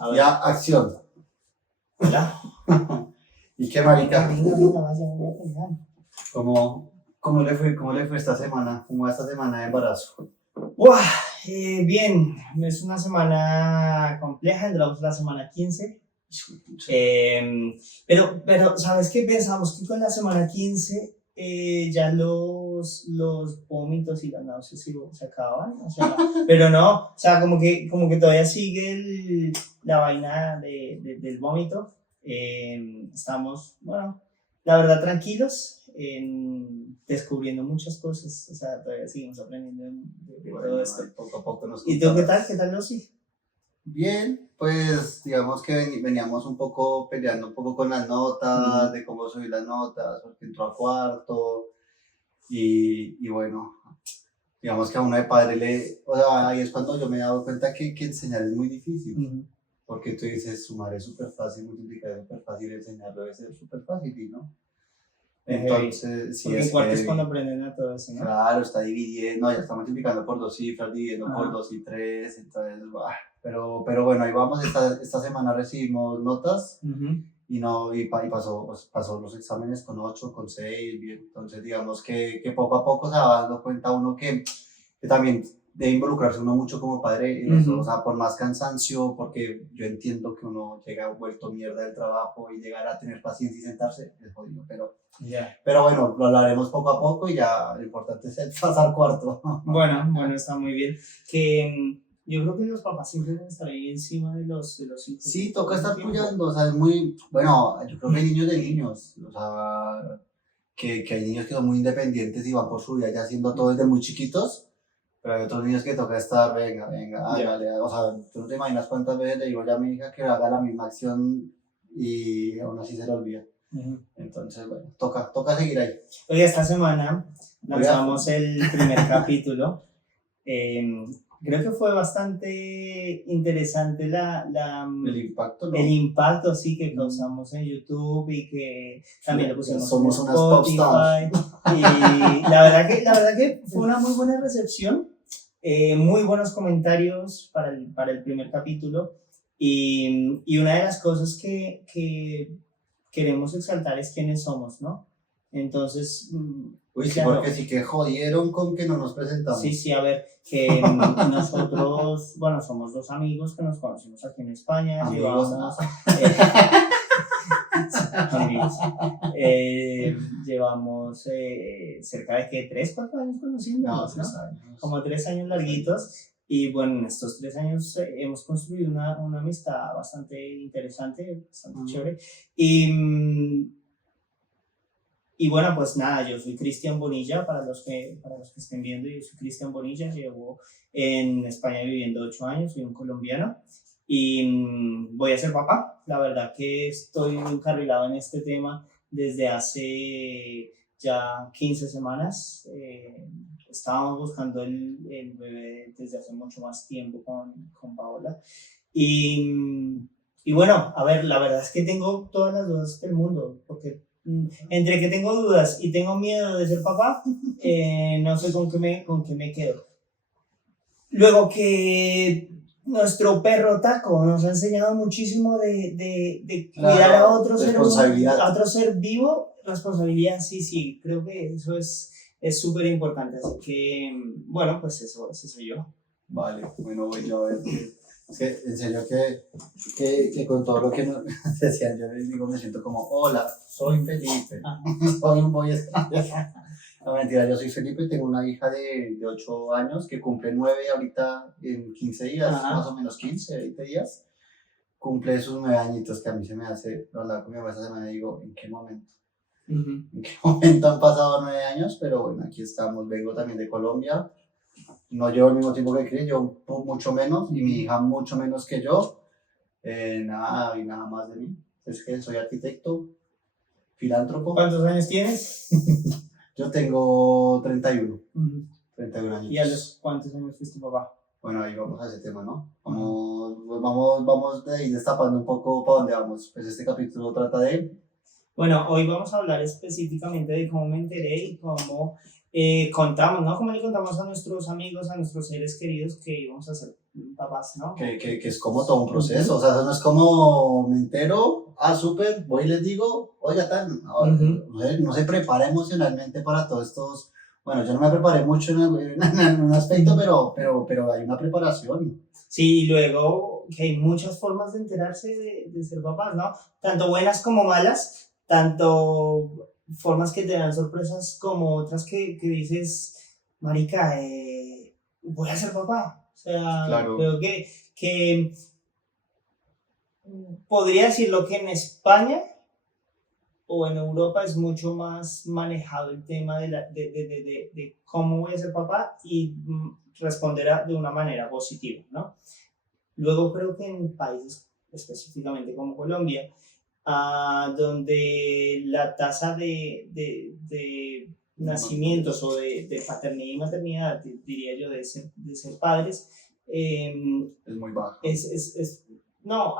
A ver. Ya, acción. Hola. ¿Y qué, marica? Venga, vaya, voy a pensar. ¿Cómo le fue esta semana? ¿Cómo va esta semana de embarazo? ¡Buah! Bien, es una semana compleja, entramos la semana 15. Pero, ¿sabes qué? Pensamos que con la semana 15 ya los vómitos y las náuseas se acaban. O sea, pero no, o sea, como que todavía sigue la vaina del vómito. Estamos, bueno, la verdad, tranquilos, descubriendo muchas cosas. O sea, todavía seguimos aprendiendo de todo esto. Poco a poco nos ¿Y tú qué contarás. tal? ¿Qué tal, Lucy? Bien, pues digamos que veníamos un poco peleando un poco con las notas, de cómo subir las notas, porque entró a cuarto y bueno, digamos que a uno de padre o sea, ahí es cuando yo me he dado cuenta que enseñar es muy difícil, porque tú dices, sumar es súper fácil, multiplicar es súper fácil, enseñarlo debe ser súper fácil, ¿y no? Entonces, sí Porque en es cuarto es que, cuando aprenden a todo eso, ¿no? claro, está dividiendo, ya está multiplicando por dos cifras, dividiendo Ajá. por 2 y 3, entonces, bah, pero bueno, ahí vamos, esta semana recibimos notas pasó los exámenes con 8, con 6, bien, entonces digamos que poco a poco se va dando cuenta uno que también debe involucrarse uno mucho como padre en eso, o sea, por más cansancio, porque yo entiendo que uno llega vuelto mierda del trabajo y llegar a tener paciencia y sentarse es jodido, pero bueno, lo hablaremos poco a poco y ya lo importante es pasar cuarto. Bueno, está muy bien. Que yo creo que los papás siempre deben estar ahí encima de los hijos. Sí, toca estar apoyando, o sea, es muy, bueno, yo creo que hay niños de niños, o sea, que hay niños que son muy independientes y van por su vida ya haciendo todo desde muy chiquitos, pero hay otros niños que toca estar, venga, hágale, o sea, tú no te imaginas cuántas veces le digo ya a mi hija que haga la misma acción y aún así se le olvida. Entonces, bueno, toca seguir ahí. Oye, esta semana lanzamos el primer capítulo. Creo que fue bastante interesante el impacto, ¿no? El impacto sí que causamos en YouTube y que también lo pusimos Somos en unas popstars. Y la verdad que fue una muy buena recepción, muy buenos comentarios para el primer capítulo y una de las cosas que queremos exaltar es quiénes somos, ¿no? Entonces... Uy, sí, porque sí que jodieron con que no nos presentamos. Sí, a ver, que nosotros, bueno, somos dos amigos que nos conocimos aquí en España, amigos. Llevamos cerca de que 3, 4 años conociéndonos, ¿no? 3 años. Como 3 años larguitos. Y bueno, en estos 3 años hemos construido una amistad bastante interesante, bastante chévere. Y bueno, pues nada, yo soy Cristian Bonilla, para los que estén viendo, yo soy Cristian Bonilla, llevo en España viviendo 8 años, soy un colombiano y voy a ser papá. La verdad que estoy encarrilado en este tema desde hace ya 15 semanas. Estábamos buscando el bebé desde hace mucho más tiempo con Paola. Y bueno, a ver, la verdad es que tengo todas las dudas del mundo, porque entre que tengo dudas y tengo miedo de ser papá, no sé con qué me quedo. Luego que nuestro perro Taco nos ha enseñado muchísimo de cuidar a otro ser vivo, responsabilidad, sí, creo que eso es súper importante, así que, bueno, pues eso soy yo. Vale, bueno, voy yo a ver. Es que en serio que con todo lo que nos decían, yo les digo, me siento como, hola, soy Felipe, soy un boy extraño. No, mentira, yo soy Felipe, tengo una hija de 8 años que cumple 9 ahorita en 15 días, más o menos 15, 20 días. Cumple sus 9 añitos, que a mí se me hace, hablar con mi mamá esta semana y digo, ¿en qué momento? ¿En qué momento han pasado 9 años? Pero bueno, aquí estamos, vengo también de Colombia. No llevo el mismo tiempo que Chris, yo mucho menos, y mi hija mucho menos que yo. Nada más de mí. Es que soy arquitecto, filántropo. ¿Cuántos años tienes? Yo tengo 31. 31 años. ¿Y a los cuántos años fuiste papá? Bueno, ahí vamos a ese tema, ¿no? Vamos de ahí destapando un poco para dónde vamos. Pues este capítulo trata de... Bueno, hoy vamos a hablar específicamente de cómo me enteré y cómo contamos, ¿no? Cómo le contamos a nuestros amigos, a nuestros seres queridos que íbamos a ser papás, ¿no? Que es como todo un proceso, o sea, eso no es como me entero, súper, voy y les digo, oiga, tal, no se prepara emocionalmente para todos estos, bueno, yo no me preparé mucho en un aspecto, pero hay una preparación. Sí, y luego que hay muchas formas de enterarse de ser papás, ¿no? Tanto buenas como malas, tanto formas que te dan sorpresas como otras que dices, marica, voy a ser papá. O sea, Claro. creo que podría decirlo que en España o en Europa es mucho más manejado el tema de cómo voy a ser papá y responder de una manera positiva, ¿no? Luego creo que en países específicamente como Colombia, donde la tasa de nacimientos o de paternidad y maternidad, diría yo, de ser padres, es muy baja. No,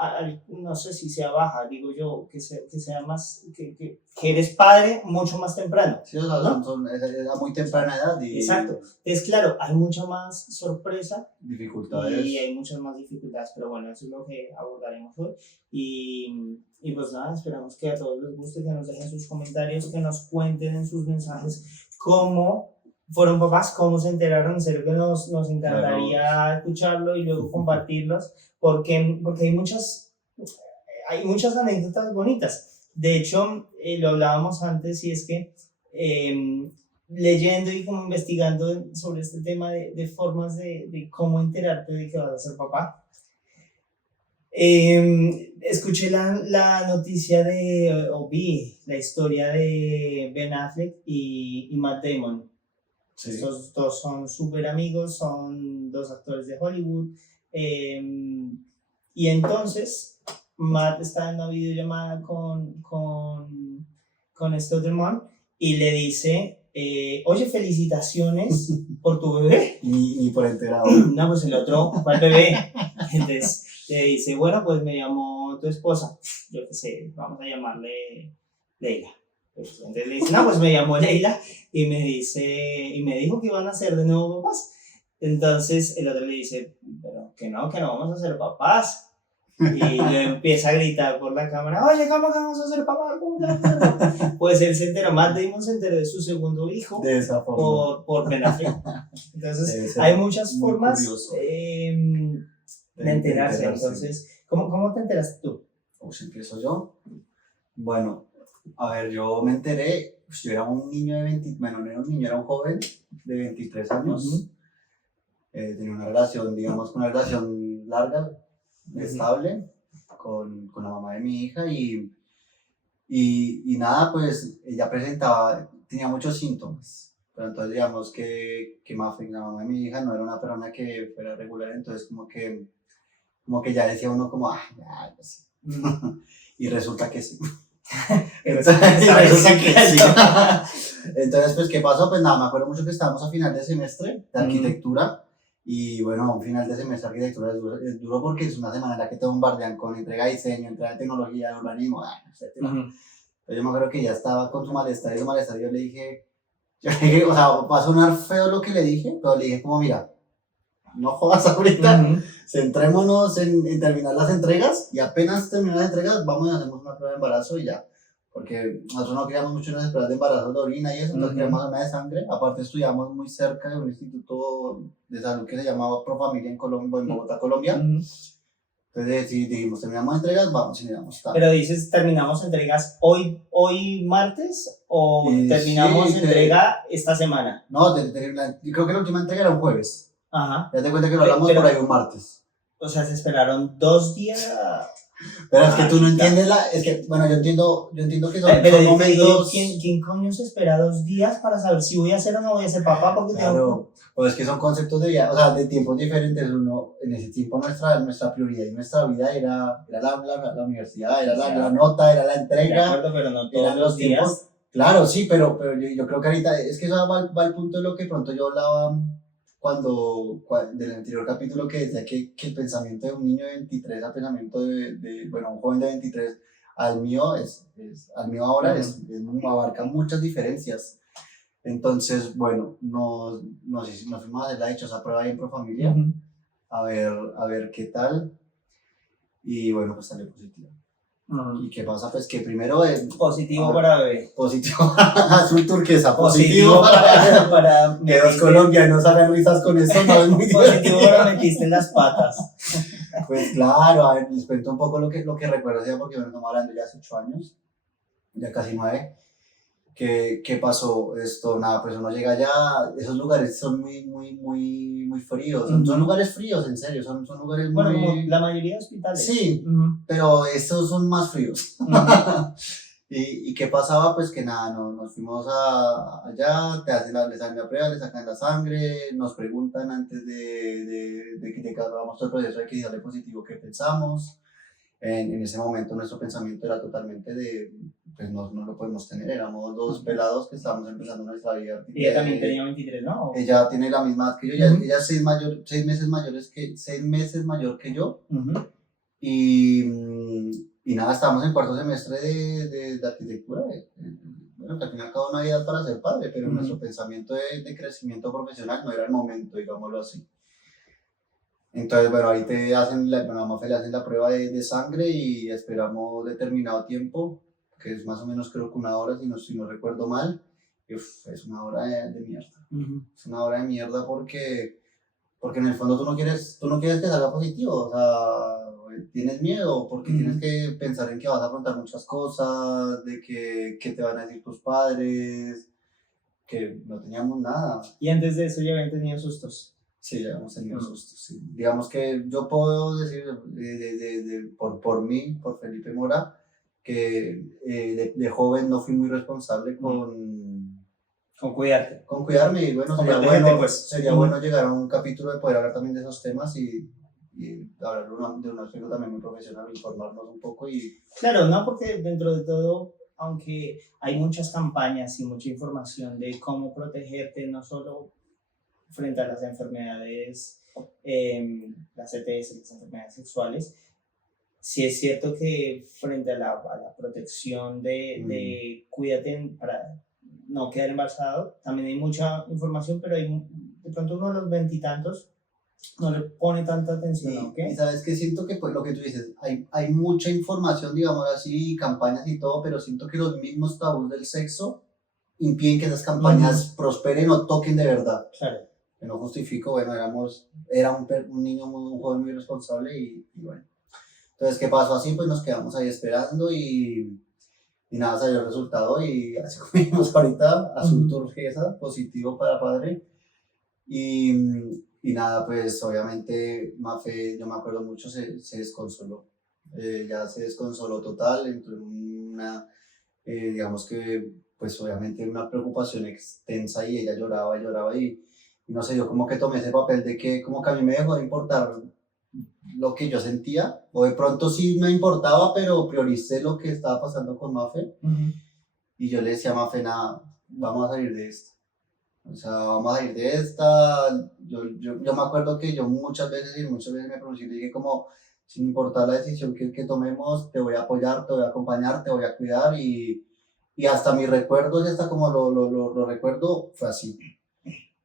no sé si sea baja, digo yo, que sea más, que eres padre mucho más temprano. Sí, o sea, ¿no? Es a muy temprana edad. Exacto. Entonces, claro, hay mucha más sorpresa. Dificultades. Y hay muchas más dificultades, pero bueno, eso es lo que abordaremos hoy. Y pues nada, esperamos que a todos les guste, que nos dejen sus comentarios, que nos cuenten en sus mensajes cómo fueron papás, cómo se enteraron. En serio que nos encantaría escucharlo y luego compartirlos, porque hay muchas anécdotas bonitas. De hecho, lo hablábamos antes, y es que leyendo y como investigando sobre este tema de formas de cómo enterarte de que vas a ser papá, escuché la noticia o vi la historia de Ben Affleck y Matt Damon. Sí. Estos dos son súper amigos, son dos actores de Hollywood, y entonces Matt está en una videollamada con este otro man y le dice, oye, felicitaciones por tu bebé. Ni por enterado. No, pues el otro, ¿cuál bebé? Entonces le dice, bueno, pues me llamó tu esposa, yo qué sé, vamos a llamarle Leila. Entonces le dice, no, pues me llamó Leila y me dijo que iban a ser de nuevo papás. Entonces el otro le dice, pero que no vamos a ser papás. Y le empieza a gritar por la cámara, oye, ¿cómo que vamos a ser papás? Pues él se enteró, Matt Damon se enteró de su segundo hijo de esa forma. por Ben Affleck. Entonces hay muchas formas de enterarse. Entonces, ¿cómo te enteraste tú? Pues empiezo yo. Bueno, a ver, yo me enteré, yo era un niño de 20, bueno, no era un niño, era un joven de 23 años. Tenía una relación, digamos, una relación larga, estable, con la mamá de mi hija, y nada, pues ella tenía muchos síntomas, pero entonces digamos que la mamá de mi hija no era una persona que fuera regular, entonces como que ya decía uno como, ya sé. Y resulta que sí. Entonces, pues, ¿qué pasó? Pues nada, me acuerdo mucho que estábamos a final de semestre de arquitectura, y bueno, un final de semestre de arquitectura es duro porque es una semana en la que te bombardean con entrega de diseño, entrega de tecnología, de urbanismo, etc. Entonces yo me acuerdo que ya estaba con su malestar, y yo le dije, o sea, va a sonar feo lo que le dije, pero le dije como, mira, no jodas ahorita, centrémonos en terminar las entregas, y apenas terminar las entregas vamos a hacer una prueba de embarazo y ya, porque nosotros no queríamos mucho en las pruebas de embarazo de orina y eso, entonces queríamos una de sangre. Aparte estudiamos muy cerca de un instituto de salud que se llamaba Profamilia en Colombia, en Bogotá, Colombia. Entonces dijimos, terminamos entregas, vamos y miramos. Pero dices, ¿terminamos entregas hoy martes o terminamos entrega esta semana? No, yo creo que la última entrega era un jueves. Ajá. Ya te cuenta que lo hablamos por ahí un martes. O sea, se esperaron 2 días. Pero es que tú no entiendes es que, bueno, yo entiendo que son momentos. ¿Quién coño se espera 2 días para saber si voy a ser o no voy a ser papá? Porque claro, pues es que son conceptos de vida, o sea, de tiempos diferentes. Uno, en ese tiempo nuestra prioridad y nuestra vida era la universidad, era la nota, era la entrega. De acuerdo, pero no todos los días. Tiempos. Claro, sí, pero yo creo que ahorita, es que eso va al punto de lo que pronto yo hablaba del anterior capítulo, que decía que el pensamiento de un niño de 23 al pensamiento bueno, un joven de 23 al mío al mío ahora abarca muchas diferencias. Entonces, bueno, nos fuimos a hacer la dichosa prueba ahí en Profamilia. a ver qué tal. Y bueno, pues salió positivo. ¿Y qué pasa? Pues que primero positivo para bebé. Positivo, azul turquesa, positivo para que los colombianos hagan risas con eso, no es muy positivo para metiste en las patas. Pues claro, a ver, les cuento un poco lo que recuerdo, porque bueno, estamos hablando ya hace 8 años, ya casi 9. ¿Qué pasó? Nada, pues uno llega allá, esos lugares son muy fríos, son lugares fríos, en serio, son lugares muy... Bueno, como la mayoría de hospitales. Sí, pero estos son más fríos. ¿Y qué pasaba? Pues que nada, nos fuimos allá, les hacen la prueba, les sacan la sangre, nos preguntan antes de que hagamos todo el proceso de que sale positivo qué pensamos. En ese momento nuestro pensamiento era totalmente pues no lo podemos tener, éramos 2 pelados que estábamos empezando nuestra vida. Ella también tenía 23, ¿no? Ella tiene la misma edad que yo, ella es 6 meses mayor que yo. Y nada, estábamos en 4º semestre de arquitectura. Bueno, que al fin y al cabo no había edad para ser padre, pero nuestro pensamiento de crecimiento profesional no era el momento, digámoslo así. Entonces, bueno, ahí a Mafe le hacen la prueba de sangre y esperamos determinado tiempo, que es más o menos creo que 1 hora, si no recuerdo mal. Es 1 hora de mierda. Es 1 hora de mierda porque en el fondo tú no quieres que salga positivo, o sea, tienes miedo porque tienes que pensar en que vas a afrontar muchas cosas, de que te van a decir tus padres, que no teníamos nada. ¿Y antes de eso ya habían tenido sustos? Sí, ya hemos tenido sustos, sí. Digamos que yo puedo decir por mí, por Felipe Mora, que de joven no fui muy responsable con cuidarte. Con cuidarme, y bueno, sería bueno llegar a un capítulo de poder hablar también de esos temas y hablar de un aspecto también muy profesional, informarnos un poco y... Claro, no, porque dentro de todo, aunque hay muchas campañas y mucha información de cómo protegerte, no solo frente a las enfermedades, las ETS, las enfermedades sexuales, sí es cierto que frente a la protección de cuídate para no quedar embarazado, también hay mucha información, pero de pronto uno de los 20 y tantos no le pone tanta atención. Y sabes que siento que pues lo que tú dices, hay mucha información, digamos así, campañas y todo, pero siento que los mismos tabús del sexo impiden que esas campañas prosperen o toquen de verdad. Claro. Que no justifico, bueno, era un niño, un joven muy responsable y bueno. Entonces, ¿qué pasó así? Pues nos quedamos ahí esperando y nada, salió el resultado y así comimos ahorita, azul turquesa, positivo para padre. Y nada, pues obviamente Mafe, yo me acuerdo mucho, se desconsoló. Ya se desconsoló total, entró en una, digamos que, pues obviamente una preocupación extensa y ella lloraba y no sé, yo como que tomé ese papel de que como que a mí me dejó de importar lo que yo sentía, o de pronto sí me importaba, pero prioricé lo que estaba pasando con Mafe. Y yo le decía a Mafe, nada, vamos a salir de esto. O sea, vamos a ir de esta. Yo me acuerdo que yo muchas veces me pronuncié y dije como, sin importar la decisión que tomemos, te voy a apoyar, te voy a acompañar, te voy a cuidar y hasta mis recuerdos, y hasta como lo recuerdo, fue así.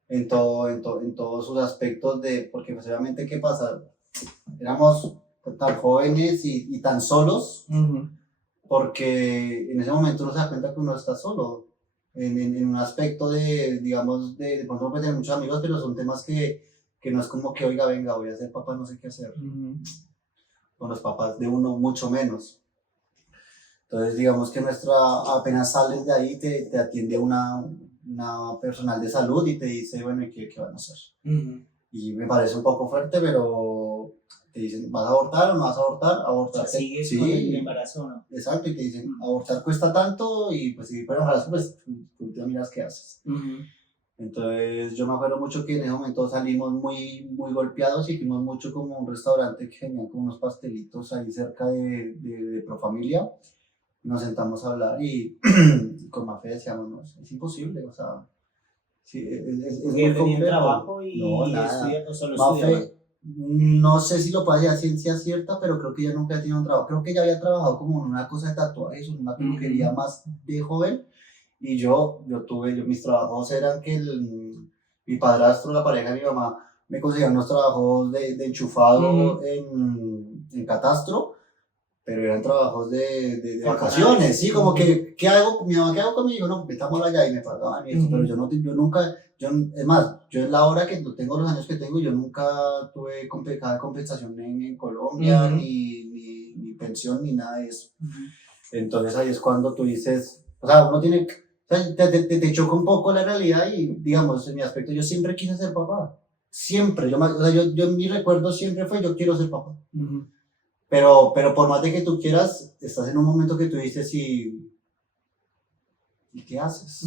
En todos sus aspectos porque pues obviamente, ¿qué pasa? Éramos tan jóvenes y tan solos, porque en ese momento uno se da cuenta que uno está solo. En un aspecto digamos, de pronto puede tener muchos amigos, pero son temas que no es como que, oiga, venga, voy a ser papá, no sé qué hacer. Con los papás de uno, mucho menos. Entonces, digamos que apenas sales de ahí, te atiende una personal de salud y te dice, bueno, ¿y qué van a hacer? Y me parece un poco fuerte, pero te dicen, ¿vas a abortar o no vas a abortar? Abortar. O sea, ¿sigues con el embarazo o no? Exacto, y te dicen, abortar cuesta tanto y pues si por embarazo, pues tú te miras qué haces. Entonces yo me acuerdo mucho que en ese momento salimos muy golpeados y fuimos mucho como a un restaurante que tenía como unos pastelitos ahí cerca de Profamilia. Nos sentamos a hablar y con Mafe decíamos, no, es imposible, o sea, sí, es muy complejo. Trabajo y no, nada. Estudia, o solo Mafe, no sé si lo puede decir a ciencia cierta, pero creo que ella nunca ha tenido un trabajo. Creo que ella había trabajado como en una cosa de tatuajes, en una peluquería más de joven. Y mis trabajos eran que mi padrastro, la pareja de mi mamá, me conseguía unos trabajos de enchufado en Catastro, pero eran trabajos de vacaciones, sí, como que, ¿qué hago? Mi mamá, ¿qué hago conmigo? No, metámoslo allá y me pagaban y eso, pero yo nunca, es más, yo en la hora que tengo los años que tengo, yo nunca tuve cada compensación en Colombia, ni pensión, ni nada de eso. Entonces ahí es cuando tú dices, o sea, uno tiene, o sea, te choca un poco la realidad y, digamos, en mi aspecto, yo siempre quise ser papá, siempre, o sea, yo mi recuerdo siempre fue, yo quiero ser papá. Pero por más de que tú quieras, estás en un momento que tú dices, ¿y qué haces?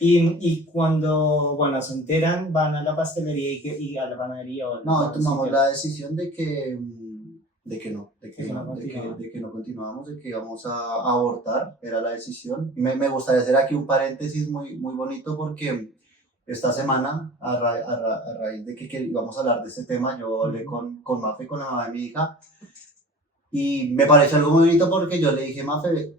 Y cuando, bueno, se enteran, van a la pastelería y a la panadería. No, tomamos la decisión de que no continuamos, de que íbamos a abortar, era la decisión. Y me gustaría hacer aquí un paréntesis muy, muy bonito porque esta semana, a raíz de que íbamos a hablar de este tema, yo hablé con Mafe, con la mamá de mi hija, y me pareció algo muy bonito porque yo le dije, Mafe,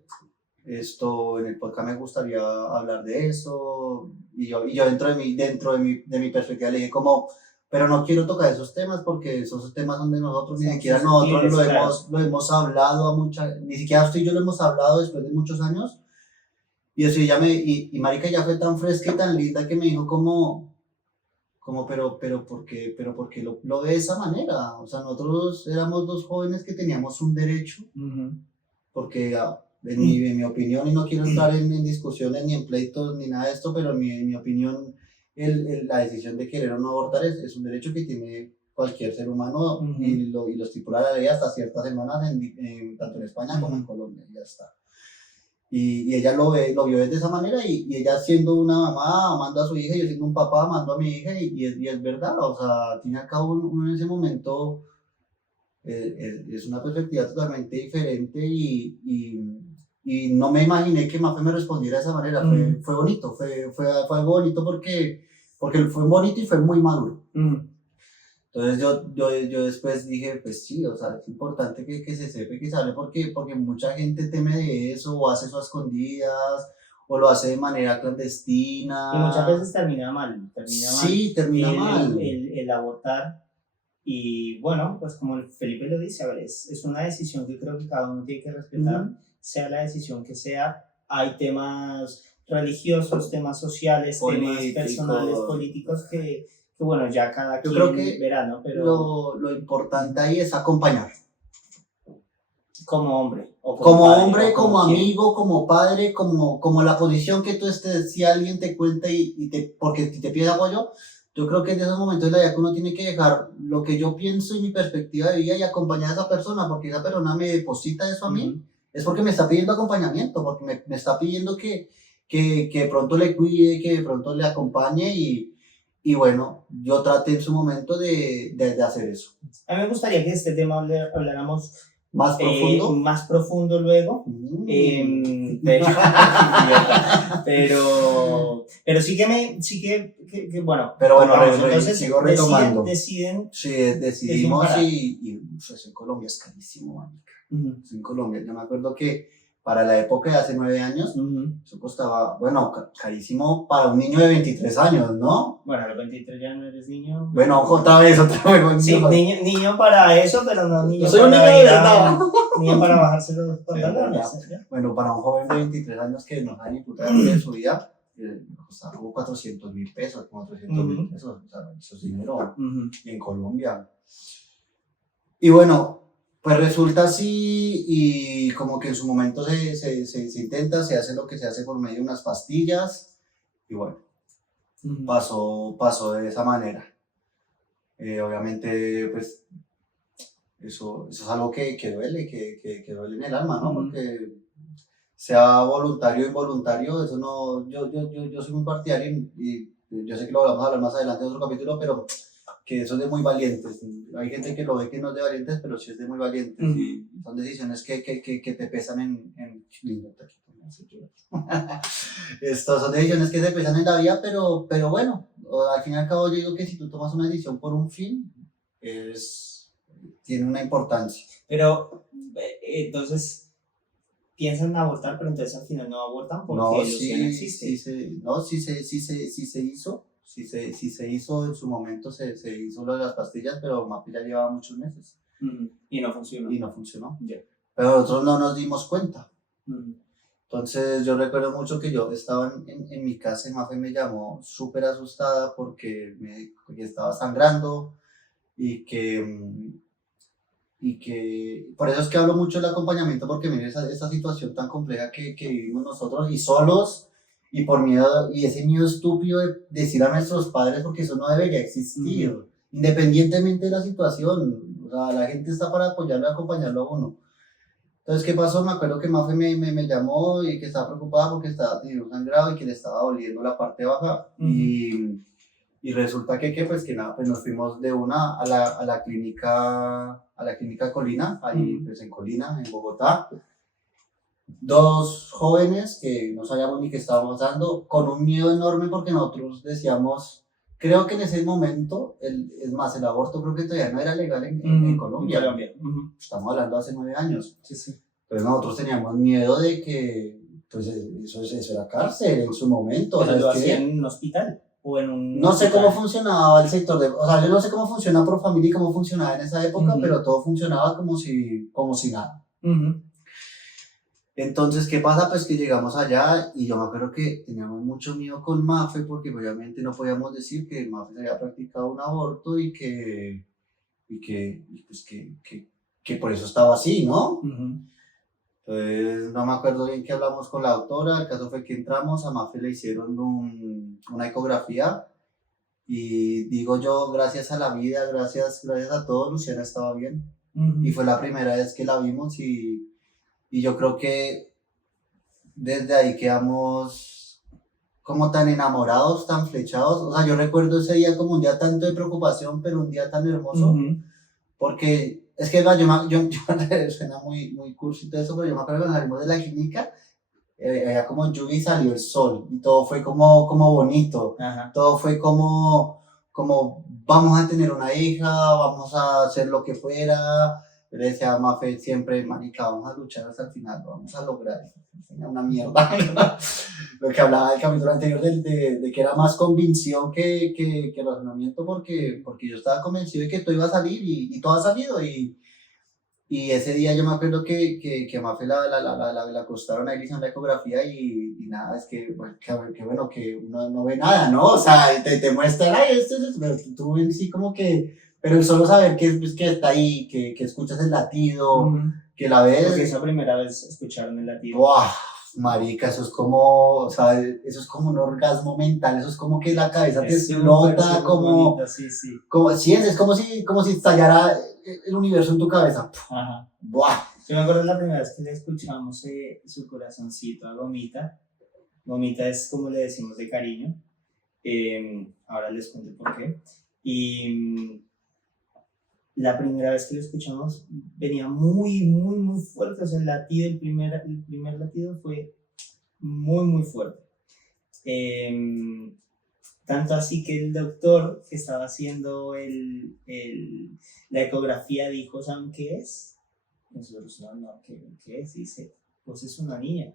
en el podcast me gustaría hablar de eso, y yo dentro de mi perspectiva le dije como, pero no quiero tocar esos temas porque esos temas son de nosotros, ni siquiera nosotros lo hemos hablado ni siquiera usted y yo lo hemos hablado después de muchos años. Y eso, y marica ya fue tan fresca y tan linda que me dijo pero ¿por qué lo ve de esa manera? O sea, nosotros éramos dos jóvenes que teníamos un derecho, porque en mi opinión, y no quiero entrar en discusiones ni en pleitos ni nada de esto, pero en mi opinión, la decisión de querer o no abortar es un derecho que tiene cualquier ser humano y lo estipula la ley hasta ciertas semanas, tanto en España como en Colombia, y ya está. Y ella lo vio de esa manera y ella siendo una mamá amando a su hija y yo siendo un papá amando a mi hija y es verdad, o sea, al fin y al cabo uno en ese momento es una perspectiva totalmente diferente y no me imaginé que Mafe me respondiera de esa manera, fue bonito, fue algo bonito porque fue bonito y fue muy maduro. Entonces yo después dije, pues sí, o sea, es importante que se sepa y que se hable porque mucha gente teme de eso o hace eso a escondidas o lo hace de manera clandestina. Y muchas veces termina mal. Termina mal. El abortar. Y bueno, pues como Felipe lo dice, a ver, es una decisión que creo que cada uno tiene que respetar, sea la decisión que sea. Hay temas religiosos, temas sociales, políticos, temas personales, políticos que bueno, ya cada quien creo que verá, ¿no? Pero lo importante ahí es acompañar. Como hombre. Como hombre, como amigo, como padre, como la posición que tú estés, si alguien te cuenta porque te pide apoyo, yo creo que en esos momentos de la vida que uno tiene que dejar lo que yo pienso y mi perspectiva de vida y acompañar a esa persona, porque esa persona me deposita eso a mí, es porque me está pidiendo acompañamiento, porque me está pidiendo que de pronto le cuide, que de pronto le acompañe y bueno, yo traté en su momento de hacer eso. A mí me gustaría que este tema habláramos más profundo luego, pero sí que bueno. Pero bueno, entonces sigo retomando. Decidimos y pues en Colombia es carísimo, manica. En Colombia, yo me acuerdo que para la época de hace 9 años, eso costaba, bueno, carísimo para un niño de 23 años, ¿no? Bueno, a los 23 ya no eres niño. Bueno, otra vez. Sí, niño para eso, pero no niño para un niño de verdad. Niño para bajarse los pantalones. Bueno, para un joven de 23 años que no sabe ni puta de su vida, costaba como 400.000 pesos, como 300.000 pesos, o sea, eso es dinero, y en Colombia. Y bueno, pues resulta así y como que en su momento se intenta, se hace lo que se hace por medio de unas pastillas y bueno, pasó de esa manera. Obviamente pues eso es algo que duele, que duele en el alma, ¿no? Porque sea voluntario o involuntario, eso no, yo soy muy partidario y yo sé que lo vamos a hablar más adelante en otro capítulo, pero que eso es de muy valientes. Hay gente que lo ve que no es de valientes, pero sí es de muy valientes. Y son decisiones que te pesan en Estos son decisiones que te pesan en la vida, pero bueno, al fin y al cabo yo digo que si tú tomas una decisión por un fin, tiene una importancia. Pero entonces piensan abortar, pero entonces al final no abortan porque no existe. Sí se hizo. sí se hizo en su momento, se hizo lo de las pastillas, pero Mafe ya llevaba muchos meses. Y no funcionó. Y no funcionó. Yeah. Pero nosotros no nos dimos cuenta. Uh-huh. Entonces yo recuerdo mucho que yo estaba en mi casa y Mafe me llamó súper asustada porque que estaba sangrando y que por eso es que hablo mucho del acompañamiento, porque miren esa situación tan compleja que vivimos nosotros y solos y por miedo, y ese miedo estúpido de decir a nuestros padres, porque eso no debería existir, independientemente de la situación. O sea, la gente está para apoyarlo y acompañarlo a uno. Entonces, ¿qué pasó? Me acuerdo que Mafe me llamó y que estaba preocupada porque estaba teniendo un sangrado y que le estaba doliendo la parte baja. Y resulta que pues que nada, pues nos fuimos de una a la clínica Colina, ahí pues en Colina, en Bogotá. 2 jóvenes que no sabíamos ni qué estábamos dando, con un miedo enorme porque nosotros decíamos, creo que en ese momento, es más, el aborto creo que todavía no era legal en Colombia. Estamos hablando hace 9 años. Sí, sí. Pero nosotros teníamos miedo de que, pues eso era cárcel en su momento. Pero lo hacían en un hospital. O en un no sé hospital. cómo funcionaba el sector o sea, yo no sé cómo funciona Profamilia y cómo funcionaba en esa época, pero todo funcionaba como si nada. Entonces, ¿qué pasa? Pues que llegamos allá y yo me acuerdo que teníamos mucho miedo con Mafe porque obviamente no podíamos decir que Mafe se había practicado un aborto y pues que por eso estaba así, ¿no? Entonces, no me acuerdo bien que hablamos con la doctora. El caso fue que entramos, a Mafe le hicieron una ecografía y digo yo, gracias a la vida, gracias a todo, Luciana estaba bien. Y fue la primera vez que la vimos y yo creo que desde ahí quedamos como tan enamorados, tan flechados. O sea, yo recuerdo ese día como un día tanto de preocupación, pero un día tan hermoso, porque es que yo suena muy cursi y todo eso, pero yo me acuerdo cuando salimos de la clínica, era como lluvia y salió el sol, y todo fue como bonito. Ajá. Todo fue como vamos a tener una hija, vamos a hacer lo que fuera. Yo le decía a Mafe siempre, marica, vamos a luchar hasta el final, lo vamos a lograr. Una mierda. Lo que hablaba del capítulo anterior de que era más convicción que razonamiento, porque yo estaba convencido de que todo iba a salir y todo ha salido. Y ese día yo me acuerdo que a Mafe la acostaron ahí, le hicieron la ecografía y nada, es que bueno, que uno no ve nada, ¿no? O sea, te muestran, ay, esto, pero tú en sí como que, pero el solo saber que está ahí, que escuchas el latido, que la ves. Porque esa primera vez escucharon el latido. ¡Wow! Marica, eso es como, o sea, eso es como un orgasmo mental, eso es como que la cabeza te explota, como, bonito, sí. Sí, es como si estallara el universo en tu cabeza. Ajá. ¡Buah! Yo me acuerdo la primera vez que le escuchamos su corazoncito a Gomita. Gomita es como le decimos de cariño. Ahora les cuento por qué. Y la primera vez que lo escuchamos venía muy fuerte. O sea, el primer latido fue muy fuerte. Tanto así que el doctor que estaba haciendo la ecografía dijo, ¿saben qué es? Nosotros, no, ¿qué es? Dice, pues es una niña.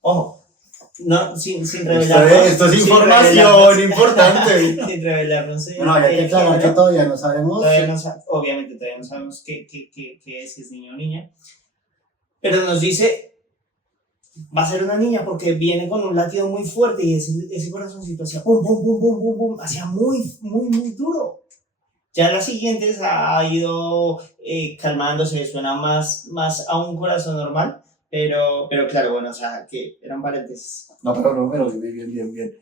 Ojo, no, sin revelarnos. Esto es información importante. Sin revelarnos. No, ya que aclarar que todavía no sabemos. Obviamente todavía no sabemos qué es, si es niño o niña. Pero nos dice, va a ser una niña porque viene con un latido muy fuerte y ese corazoncito hacía pum, pum, pum, pum, pum, pum, hacía muy duro. Ya las siguientes ha ido calmándose, suena más a un corazón normal, pero claro, bueno, o sea, que eran paréntesis. No, pero bien.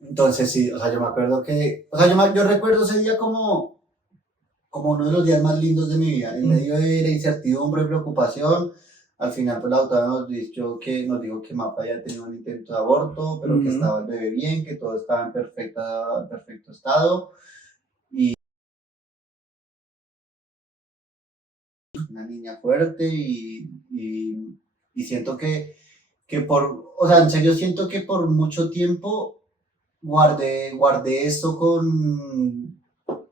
Entonces sí, o sea, yo me acuerdo que, o sea, yo recuerdo ese día como uno de los días más lindos de mi vida, en medio de la incertidumbre y preocupación. Al final, pues la doctora nos dijo que Mafe había tenido un intento de aborto, pero que estaba el bebé bien, que todo estaba en perfecto estado. Y una niña fuerte y siento que o sea, en serio siento que por mucho tiempo guardé esto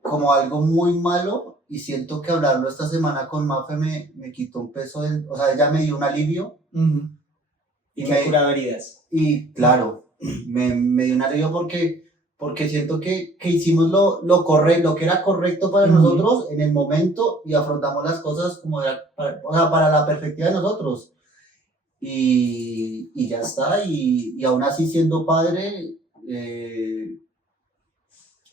como algo muy malo. Y siento que hablarlo esta semana con Mafe me quitó un peso, o sea, ella me dio un alivio. Y me curado heridas. Y claro, me dio un alivio porque porque siento que hicimos lo correcto, lo que era correcto para nosotros en el momento y afrontamos las cosas como era, o sea, para la perspectiva de nosotros. Y ya está, y aún así siendo padre,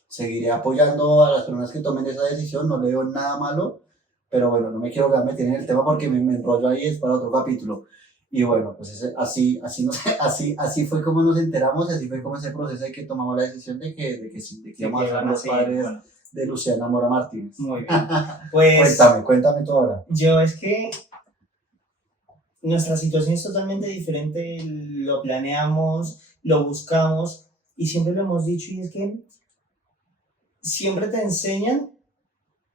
seguiré apoyando a las personas que tomen esa decisión, no le veo nada malo, pero bueno, no me quiero meter en el tema porque me enrollo ahí, es para otro capítulo. Y bueno, pues no sé, así fue como nos enteramos, así fue como ese proceso de que tomamos la decisión de que íbamos a ser los padres de Luciana Mora Martínez. Muy bien. Pues, cuéntame tú ahora. Yo es que nuestra situación es totalmente diferente, lo planeamos, lo buscamos y siempre lo hemos dicho, y es que siempre te enseñan,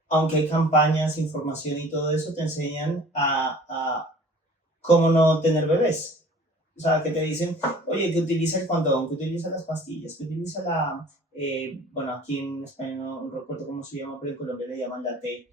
aunque hay campañas, información y todo eso, te enseñan a cómo no tener bebés. O sea, que te dicen, oye, que utiliza el condón, que utiliza las pastillas, que utiliza bueno, aquí en España no recuerdo cómo se llama, pero en Colombia le llaman la T.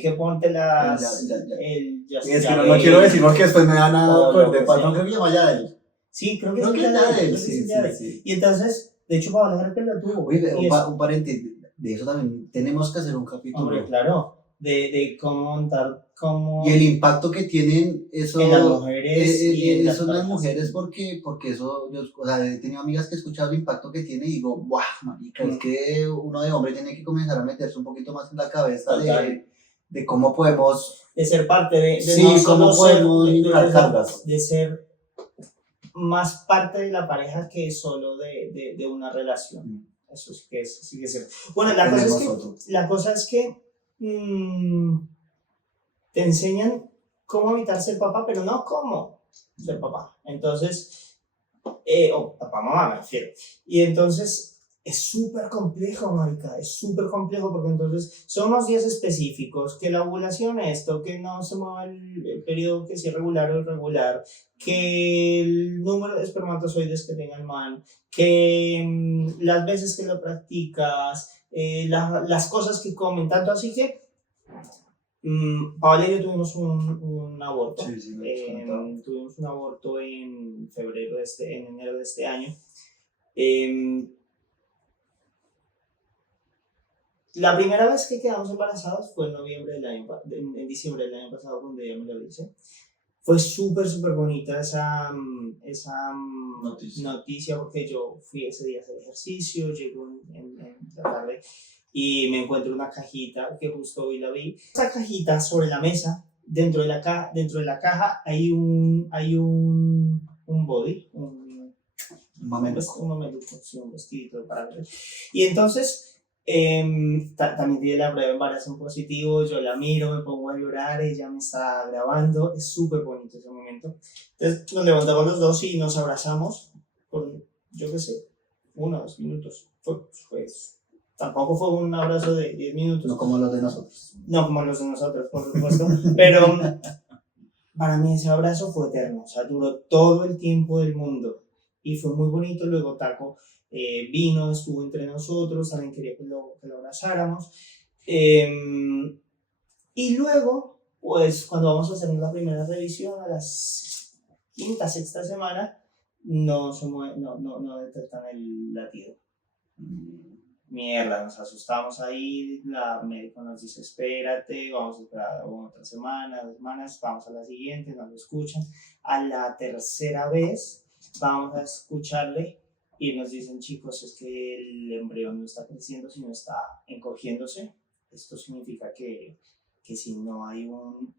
Que ponte las... Es que no quiero decir porque después me van a de patrón, creo que llama Yadel. Sí, creo que es Yadel. Sí. Y entonces, de hecho, Paola García lo tuvo. Oye, un paréntesis, de eso también tenemos que hacer un capítulo. Hombre, claro, de cómo montar, cómo... Y el impacto que tienen eso, en las mujeres eso en las mujeres, porque eso, yo, o sea, he tenido amigas que he escuchado el impacto que tiene y digo, ¡guau, marica! Es que uno de hombre tiene que comenzar a meterse un poquito más en la cabeza de cómo podemos... De ser parte de sí, no cómo podemos ignorar cargas. De ser más parte de la pareja que solo de una relación. Eso sí que es cierto. Bueno, la cosa es que te enseñan cómo evitar ser papá, pero no cómo ser papá. Entonces, o papá, mamá me refiero. Y entonces es súper complejo, marica, es súper complejo porque entonces son unos días específicos, que la ovulación esto, que no se mueva el periodo, que sea irregular o irregular, que el número de espermatozoides que tenga el man, que las veces que lo practicas, las cosas que comen, tanto así que Paola y yo tuvimos un aborto. Sí, tuvimos un aborto en enero de este año. La primera vez que quedamos embarazados fue en diciembre del año pasado, cuando ella me lo dice. Fue súper bonita esa noticia, porque yo fui ese día a hacer ejercicio, llego en la tarde y me encuentro una cajita que justo hoy la vi. Esa cajita sobre la mesa, dentro de la caja hay un body, un mameluco, sí, un vestidito para ver. Y entonces también tiene la prueba de embarazo positivo, yo la miro, me pongo a llorar, ella me está grabando, es súper bonito ese momento. Entonces nos levantamos los dos y nos abrazamos por, yo qué sé, 1 o 2 minutos. Pues tampoco fue un abrazo de 10 minutos. No como los de nosotros. No como los de nosotros, por supuesto. Pero para mí ese abrazo fue eterno, o sea, duró todo el tiempo del mundo. Y fue muy bonito. Luego Taco vino, estuvo entre nosotros, también quería que lo abrazáramos. Y luego, pues cuando vamos a hacer la primera revisión a las 5ª, 6ª semana, no detectan el latido. Mierda, nos asustamos ahí, la médico nos dice, espérate, vamos a esperar otra semana, 2 semanas, vamos a la siguiente, no lo escuchan. A la tercera vez vamos a escucharle y nos dicen, chicos, es que el embrión no está creciendo, sino está encogiéndose. Esto significa que si no hay un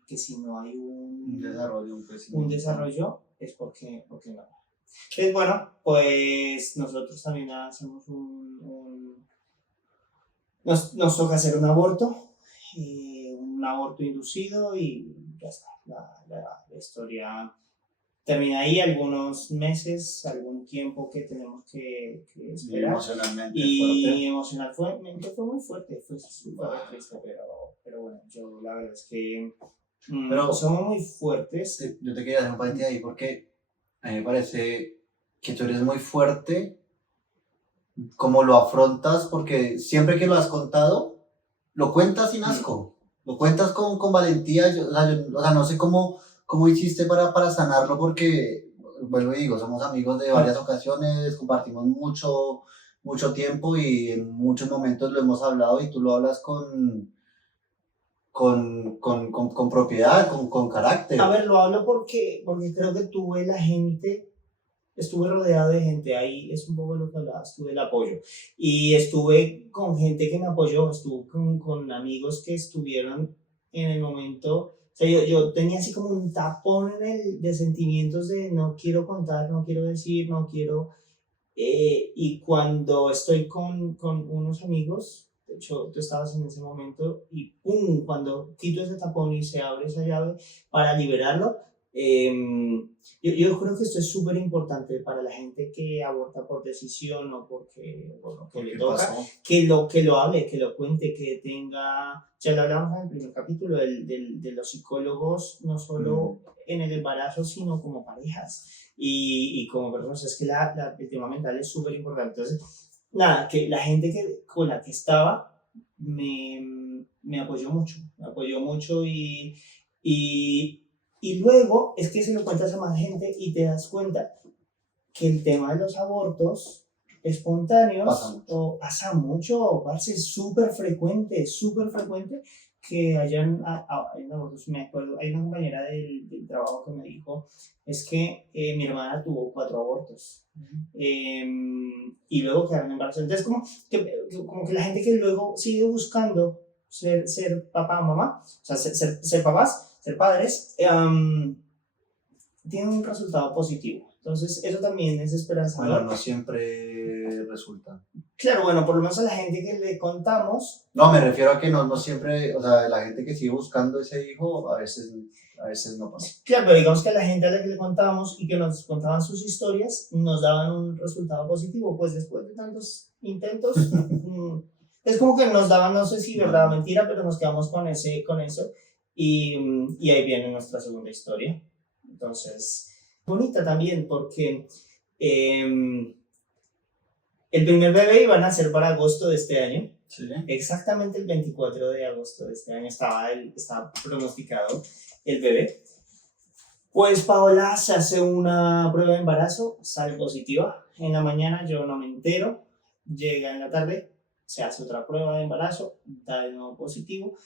desarrollo es porque no. Entonces, bueno, pues nosotros también hacemos nos toca hacer un aborto inducido y ya está. La historia termina ahí, algunos meses, algún tiempo que tenemos que esperar. Emocionalmente fue muy fuerte, fue súper triste, pero bueno, yo la verdad es que somos muy fuertes. Yo te quería hacer un paréntesis ahí porque a mí me parece que tú eres muy fuerte como lo afrontas, porque siempre que lo has contado, lo cuentas sin asco, lo cuentas con valentía. O sea, no sé cómo hiciste para sanarlo, porque, vuelvo y digo, somos amigos de varias ocasiones, compartimos mucho, mucho tiempo y en muchos momentos lo hemos hablado y tú lo hablas con propiedad, con carácter. A ver, lo hablo porque creo que estuve rodeado de gente, ahí es un poco lo que hablabas, tuve el apoyo. Y estuve con gente que me apoyó, estuve con amigos que estuvieron en el momento. O sea, yo tenía así como un tapón de sentimientos de no quiero contar, no quiero decir, no quiero. Y cuando estoy con unos amigos, de hecho tú estabas en ese momento, y ¡pum! Cuando quito ese tapón y se abre esa llave para liberarlo, yo creo que esto es súper importante para la gente que aborta por decisión o por lo que le toca, que lo hable, que lo cuente, que tenga, ya lo hablamos en el primer capítulo, de los psicólogos, no solo en el embarazo, sino como parejas y como personas. Es que el tema mental es súper importante. Entonces, nada, que la gente con la que estaba me apoyó mucho y luego es que se lo cuentas a más gente y te das cuenta que el tema de los abortos espontáneos pasa mucho, parce, es súper frecuente que hayan abortos. Me acuerdo, hay una compañera del trabajo que me dijo, es que mi hermana tuvo 4 abortos y luego quedaron embarazadas. Entonces como que la gente que luego sigue buscando ser papá o mamá, o sea, ser papás, ser padres, tiene un resultado positivo. Entonces, eso también es esperanzador. Bueno, no siempre resulta. Claro, bueno, por lo menos a la gente que le contamos. No, me refiero a que no siempre, o sea, la gente que sigue buscando ese hijo, a veces no pasa. Claro, pero digamos que a la gente a la que le contamos y que nos contaban sus historias, nos daban un resultado positivo. Pues después de tantos intentos, es como que nos daban, no sé si verdad o mentira, pero nos quedamos con eso. Y ahí viene nuestra segunda historia. Entonces, bonita también porque el primer bebé iba a nacer para agosto de este año. ¿Sí? Exactamente el 24 de agosto de este año estaba pronosticado el bebé. Pues Paola se hace una prueba de embarazo, sale positiva. En la mañana yo no me entero, llega en la tarde, se hace otra prueba de embarazo, da de nuevo positivo.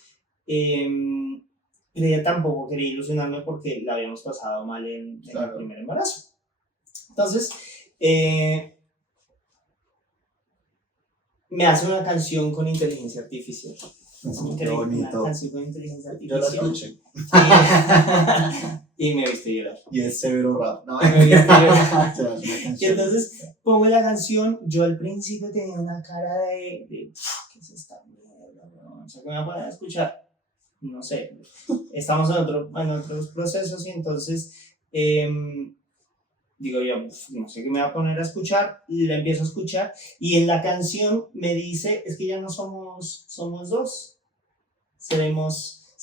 Pero ella tampoco quería ilusionarme porque la habíamos pasado mal en el primer embarazo. Entonces, me hace una canción con inteligencia artificial. Qué bonito. Una canción con inteligencia artificial. Yo la escuché. Y me viste llorar. Y es severo rap. No, me viste llorar. Y entonces pongo la canción. Yo al principio tenía una cara de ¿qué es esta mierda? O sea, que me voy a poner a escuchar. No sé, estamos en otros procesos y entonces digo yo, no sé qué me va a poner a escuchar, y la empiezo a escuchar y en la canción me dice, es que ya no somos 2, seremos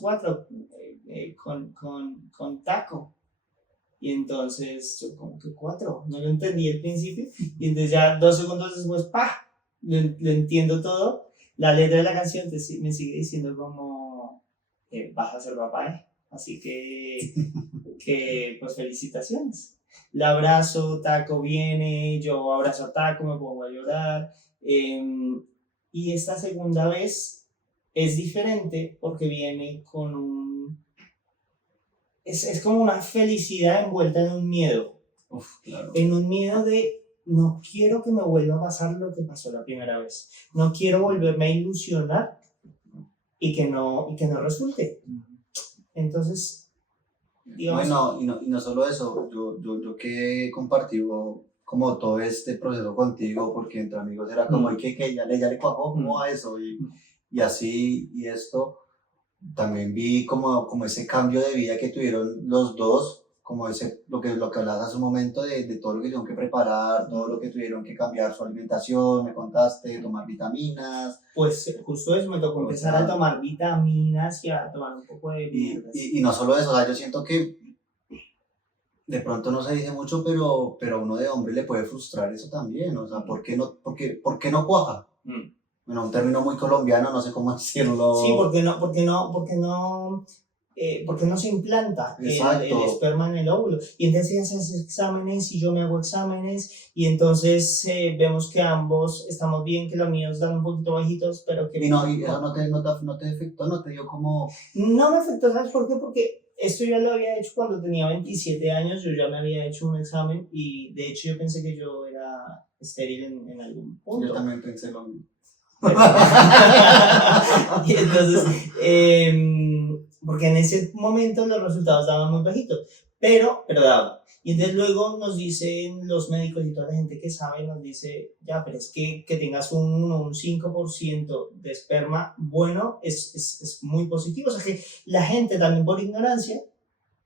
4 con Taco. Y entonces yo como que 4, no lo entendí al principio y entonces ya 2 segundos después, ¡pah! Lo entiendo todo. La letra de la canción me sigue diciendo como vas a ser papá, así que pues felicitaciones. La abrazo, Taco viene, yo abrazo a Taco, me pongo a llorar. Y esta segunda vez es diferente porque viene con es como una felicidad envuelta en un miedo. Claro. En un miedo de no quiero que me vuelva a pasar lo que pasó la primera vez. No quiero volverme a ilusionar y que no resulte. Entonces, digamos... Bueno, y no solo eso, yo que he compartido como todo este proceso contigo, porque entre amigos era como, que ya le cuajó, ¿cómo va eso? Y así, y esto, también vi como ese cambio de vida que tuvieron los dos, como lo que hablabas hace un momento de todo lo que tuvieron que preparar, todo lo que tuvieron que cambiar su alimentación, me contaste, tomar vitaminas. Pues justo eso, me tocó empezar a tomar vitaminas y a tomar un poco de mierdas. Y no solo eso, o sea, yo siento que de pronto no se dice mucho, pero uno de hombre le puede frustrar eso también, o sea, ¿por qué no cuaja? Bueno, un término muy colombiano, no sé cómo decirlo. Sí, porque no porque no se implanta el esperma en el óvulo. Y entonces ella se hace exámenes y yo me hago exámenes y entonces vemos que ambos estamos bien, que los míos dan un poquito bajitos, pero que... Y eso no te afectó, no te dio como... No me afectó, ¿sabes por qué? Porque esto ya lo había hecho cuando tenía 27 años, yo ya me había hecho un examen y de hecho yo pensé que yo era estéril en algún punto. Yo también pensé lo mismo. Y entonces, porque en ese momento los resultados daban muy bajitos, pero daban. Y entonces luego nos dicen los médicos y toda la gente que sabe, nos dice, ya, pero es que tengas un 5% de esperma bueno es muy positivo. O sea que la gente también por ignorancia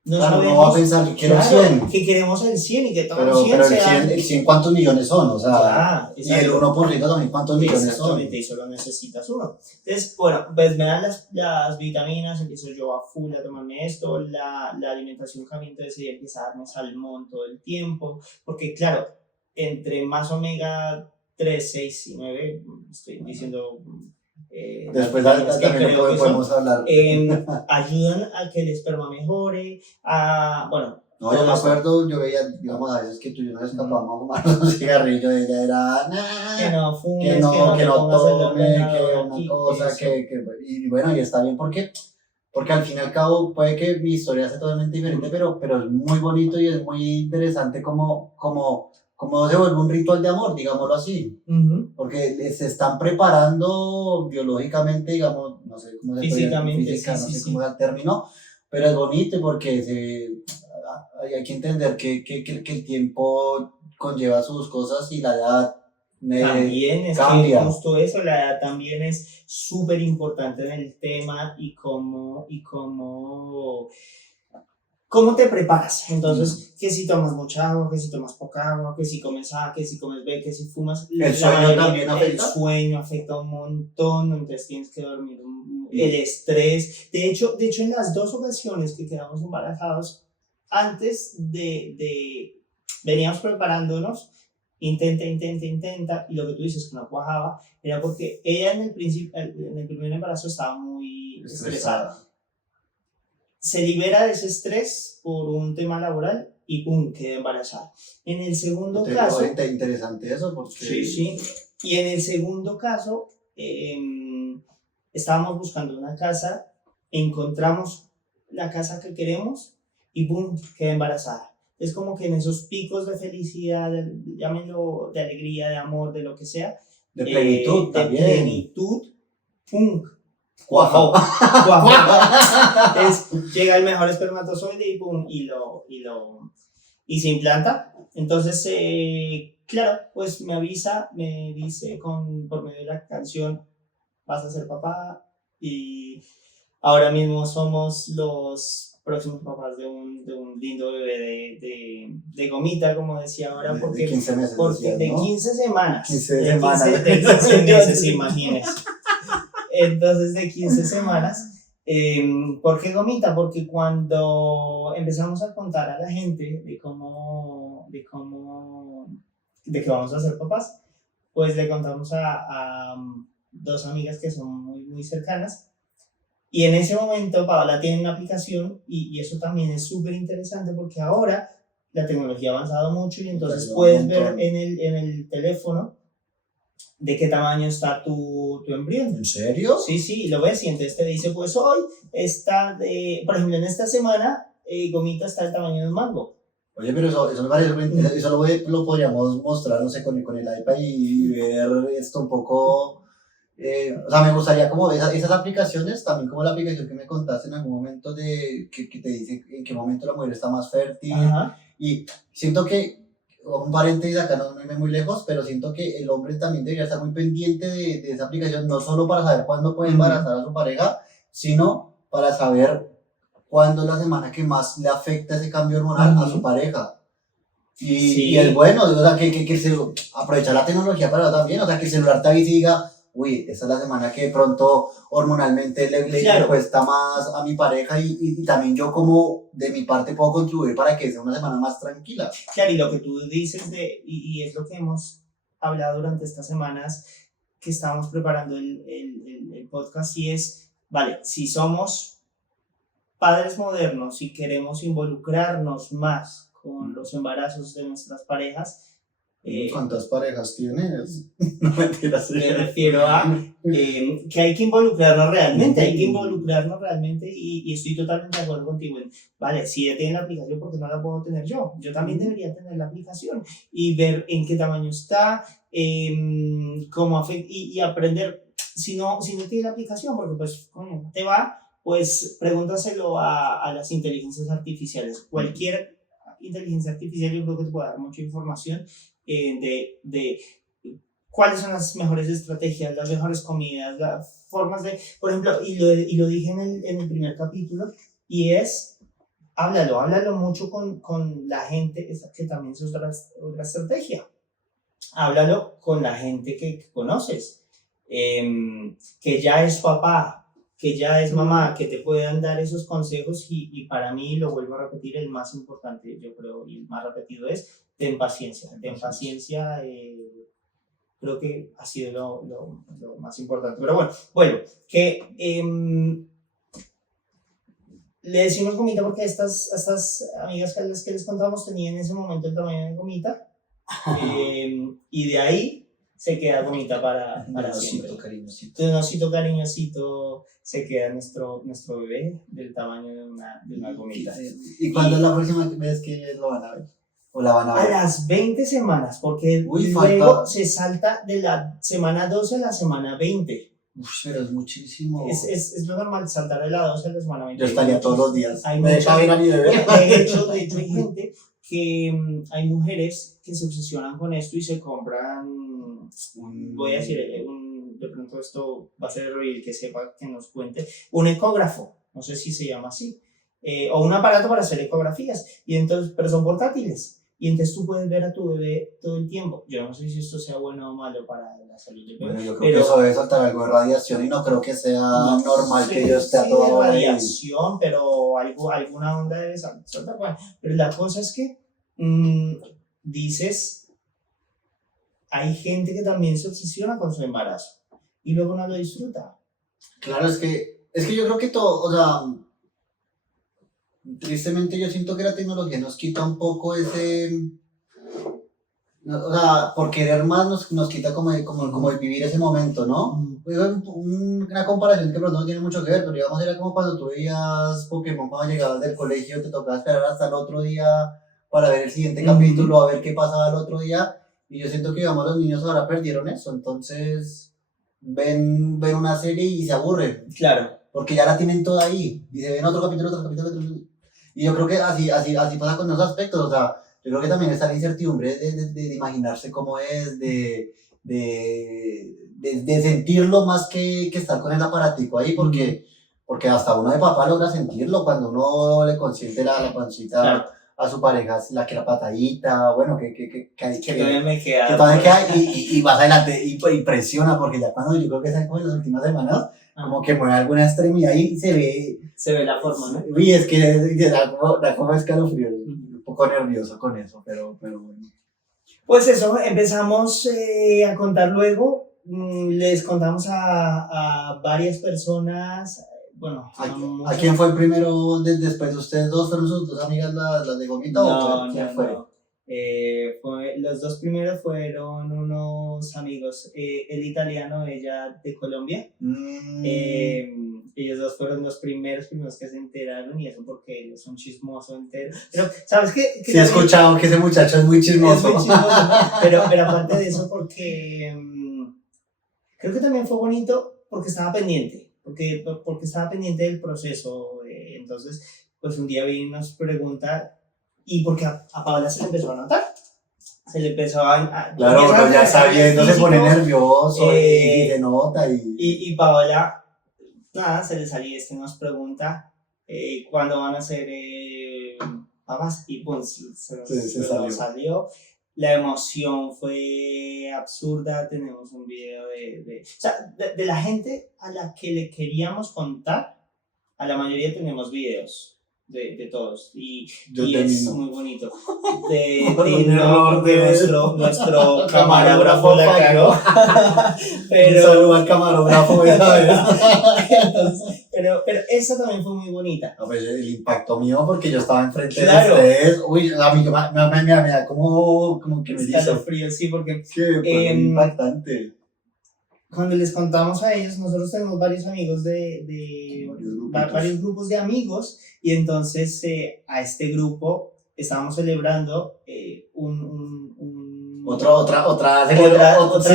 no sabemos, no va a pensar que quiero 100. Que queremos el 100 y que todo el 100 pero el 100 ¿cuántos millones son? O sea, ya, y el 1% también ¿cuántos millones son? Exactamente, y solo necesitas uno. Entonces, bueno, pues me dan las vitaminas, empiezo yo a full a tomarme esto, la alimentación cambia, entonces empiezo a darme salmón todo el tiempo, porque claro, entre más omega 3, 6 y 9, estoy diciendo... después también podemos hablar. Ayudan a que el esperma mejore, bueno... No, yo me acuerdo, yo veía, digamos, a veces que tú y yo nos escapábamos a fumar un cigarrillo, ella era, que no fumes, que no tome, que una aquí, cosa, y bueno, y está bien porque al fin y al cabo puede que mi historia sea totalmente diferente, pero es muy bonito y es muy interesante como se vuelve un ritual de amor, digámoslo así, porque se están preparando biológicamente, digamos, no sé cómo se físicamente, no sé cómo es el término, pero es bonito porque hay que entender que el tiempo conlleva sus cosas y la edad también es cambia. Que justo eso, la edad también es súper importante en el tema y cómo te preparas. Entonces, que si tomas mucha agua, que si tomas poca agua, que si comes A, que si comes B, que si fumas. ¿El sueño también afecta? El sueño afecta un montón, entonces tienes que dormir. El estrés. De hecho, en las 2 ocasiones que quedamos embarazados, antes de veníamos preparándonos, intenta, y lo que tú dices que no cuajaba, era porque ella en el primer embarazo estaba muy estresada. Se libera de ese estrés por un tema laboral y ¡pum!, queda embarazada. En el segundo caso... Interesante eso porque... Sí. Y en el segundo caso, estábamos buscando una casa, encontramos la casa que queremos y ¡pum!, queda embarazada. Es como que en esos picos de felicidad, llámenlo de alegría, de amor, de lo que sea. De plenitud también. De plenitud, ¡pum!, cuajó. Llega el mejor espermatozoide y ¡pum!, y se implanta. Entonces, claro, pues me avisa, me dice por medio de la canción, vas a ser papá, y ahora mismo somos los próximos papás de un lindo bebé de gomita, como decía ahora, porque de 15 meses, porque de 15 semanas. 15 semanas. De 15 meses, imagínense. Entonces, de 15 semanas. ¿Por qué gomita? Porque cuando empezamos a contar a la gente de que vamos a ser papás, pues le contamos a 2 amigas que son muy, muy cercanas. Y en ese momento Paola tiene una aplicación y eso también es súper interesante porque ahora la tecnología ha avanzado mucho y entonces puedes ver en el teléfono de qué tamaño está tu embrión. ¿En serio? Sí, lo ves y entonces te dice, pues hoy está por ejemplo, en esta semana Gomita está del tamaño de un mango. Oye, pero eso me parece, eso lo podríamos mostrar, no sé, con el iPad y ver esto un poco... o sea, me gustaría como esas aplicaciones, también como la aplicación que me contaste en algún momento que te dice en qué momento la mujer está más fértil. Ajá. Y siento que, un paréntesis acá, no me muy lejos, pero siento que el hombre también debería estar muy pendiente de esa aplicación, no solo para saber cuándo puede embarazar a su pareja, sino para saber cuándo es la semana que más le afecta ese cambio hormonal a su pareja. Y es bueno, o sea, que aprovechar la tecnología para también, o sea, que el celular te avise y diga, uy, esta es la semana que pronto hormonalmente le cuesta más a mi pareja y también yo como de mi parte puedo contribuir para que sea una semana más tranquila. Claro, y lo que tú dices y es lo que hemos hablado durante estas semanas que estábamos preparando el podcast, y es, vale, si somos padres modernos, si queremos involucrarnos más con los embarazos de nuestras parejas, ¿cuántas parejas tienes? No mentiras. me refiero a que hay que involucrarnos realmente, y estoy totalmente de acuerdo contigo. Vale, si ella tiene la aplicación, ¿por qué no la puedo tener yo? Yo también debería tener la aplicación y ver en qué tamaño está, cómo afecta, y aprender. Si no tiene la aplicación, porque pues, coño, te va, pues pregúntaselo a las inteligencias artificiales. Cualquier inteligencia artificial yo creo que te puede dar mucha información de cuáles son las mejores estrategias, las mejores comidas, las formas de, por ejemplo, y lo dije en el primer capítulo, y es, háblalo mucho con la gente, que también es otra estrategia. Háblalo con la gente que conoces, que ya es papá, que ya es mamá, que te puedan dar esos consejos, y para mí, lo vuelvo a repetir, el más importante, yo creo, y el más repetido es, ten paciencia, creo que ha sido lo más importante. Pero bueno, que le decimos gomita porque estas amigas que les contamos tenían en ese momento el tamaño de gomita, y de ahí se queda gomita para siempre. Cariñosito. Entonces, osito cariñosito, se queda nuestro bebé del tamaño de una gomita. ¿Y cuándo es la próxima vez que lo van a ver? ¿O la van a ver? A las 20 semanas, porque luego se salta de la semana 12 a la semana 20. Uf, pero es muchísimo. Es lo normal, saltar de la 12 a la semana 20. Yo estaría todos los días. De hecho, hay gente que hay mujeres que se obsesionan con esto y se compran, voy a decir, de pronto esto va a ser ruido, que sepa, que nos cuente, un ecógrafo, no sé si se llama así, o un aparato para hacer ecografías, y entonces, pero son portátiles. Y entonces tú puedes ver a tu bebé todo el tiempo. Yo no sé si esto sea bueno o malo para la salud del bebé. Bueno, yo creo que eso debe saltar algo de radiación y no creo que sea normal que yo esté a todo de radiación, pero alguna onda debe saltar. Bueno, pero la cosa es que dices, hay gente que también se obsesiona con su embarazo y luego no lo disfruta. Claro, es que yo creo que todo, o sea, tristemente yo siento que la tecnología nos quita un poco ese, o sea, por querer más nos quita como el vivir ese momento, ¿no? Una comparación que pronto no tiene mucho que ver, pero digamos era como cuando tú veías Pokémon cuando llegabas del colegio, te tocaba esperar hasta el otro día para ver el siguiente capítulo, a ver qué pasaba el otro día, y yo siento que, digamos, los niños ahora perdieron eso, entonces ven una serie y se aburren. Claro. Porque ya la tienen toda ahí, y se ven otro capítulo. Y yo creo que así pasa con esos aspectos, o sea, yo creo que también está la incertidumbre de imaginarse cómo es, de sentirlo más que estar con el aparatico ahí, porque hasta uno de papá logra sentirlo cuando uno le consiente la pancita, claro, a su pareja, la patadita, bueno, que todavía me queda. Que todavía queda y más adelante y presiona, porque ya cuando yo creo que están como en las últimas semanas, como que mueve alguna extremidad y se ve la forma, ¿no? Uy, es que da como escalofrío, un poco nervioso con eso, pero bueno. Pues eso, empezamos a contar luego, les contamos a varias personas, bueno. ¿A quién fue el primero después de ustedes dos? ¿Fueron sus dos amigas las de gomita? No, ¿o quién fue? No. Los dos primeros fueron unos amigos, el italiano, ella de Colombia. Ellos dos fueron los primeros que se enteraron, y eso porque él es un chismoso entero. Pero, ¿sabes qué? Sí, he escuchado que ese muchacho es muy chismoso. Es muy chismoso, pero aparte de eso, porque creo que también fue bonito porque estaba pendiente, porque estaba pendiente del proceso. Entonces, pues un día vino y nos pregunta, y porque a Paola se le empezó a notar. Se le empezó a claro, pero ya sabiendo se pone nervioso y se nota. Y Paola, nada, se le salió, nos pregunta cuándo van a ser papás, y pues se salió. La emoción fue absurda. Tenemos un video de la gente a la que le queríamos contar, a la mayoría tenemos videos de todos, y Yo es termino. muy bonito. Por un error de nuestro camarógrafo la cagó. Un saludo al camarógrafo esa vez. Entonces, pero esa también fue muy bonita. No, pues el impacto mío porque yo estaba enfrente Claro. de ustedes. Uy, a mí me da como que me dice. Escalofrío, sí, porque Que fue muy impactante. cuando les contamos a ellos, nosotros tenemos varios amigos varios grupos de amigos, y entonces a este grupo estábamos celebrando Otra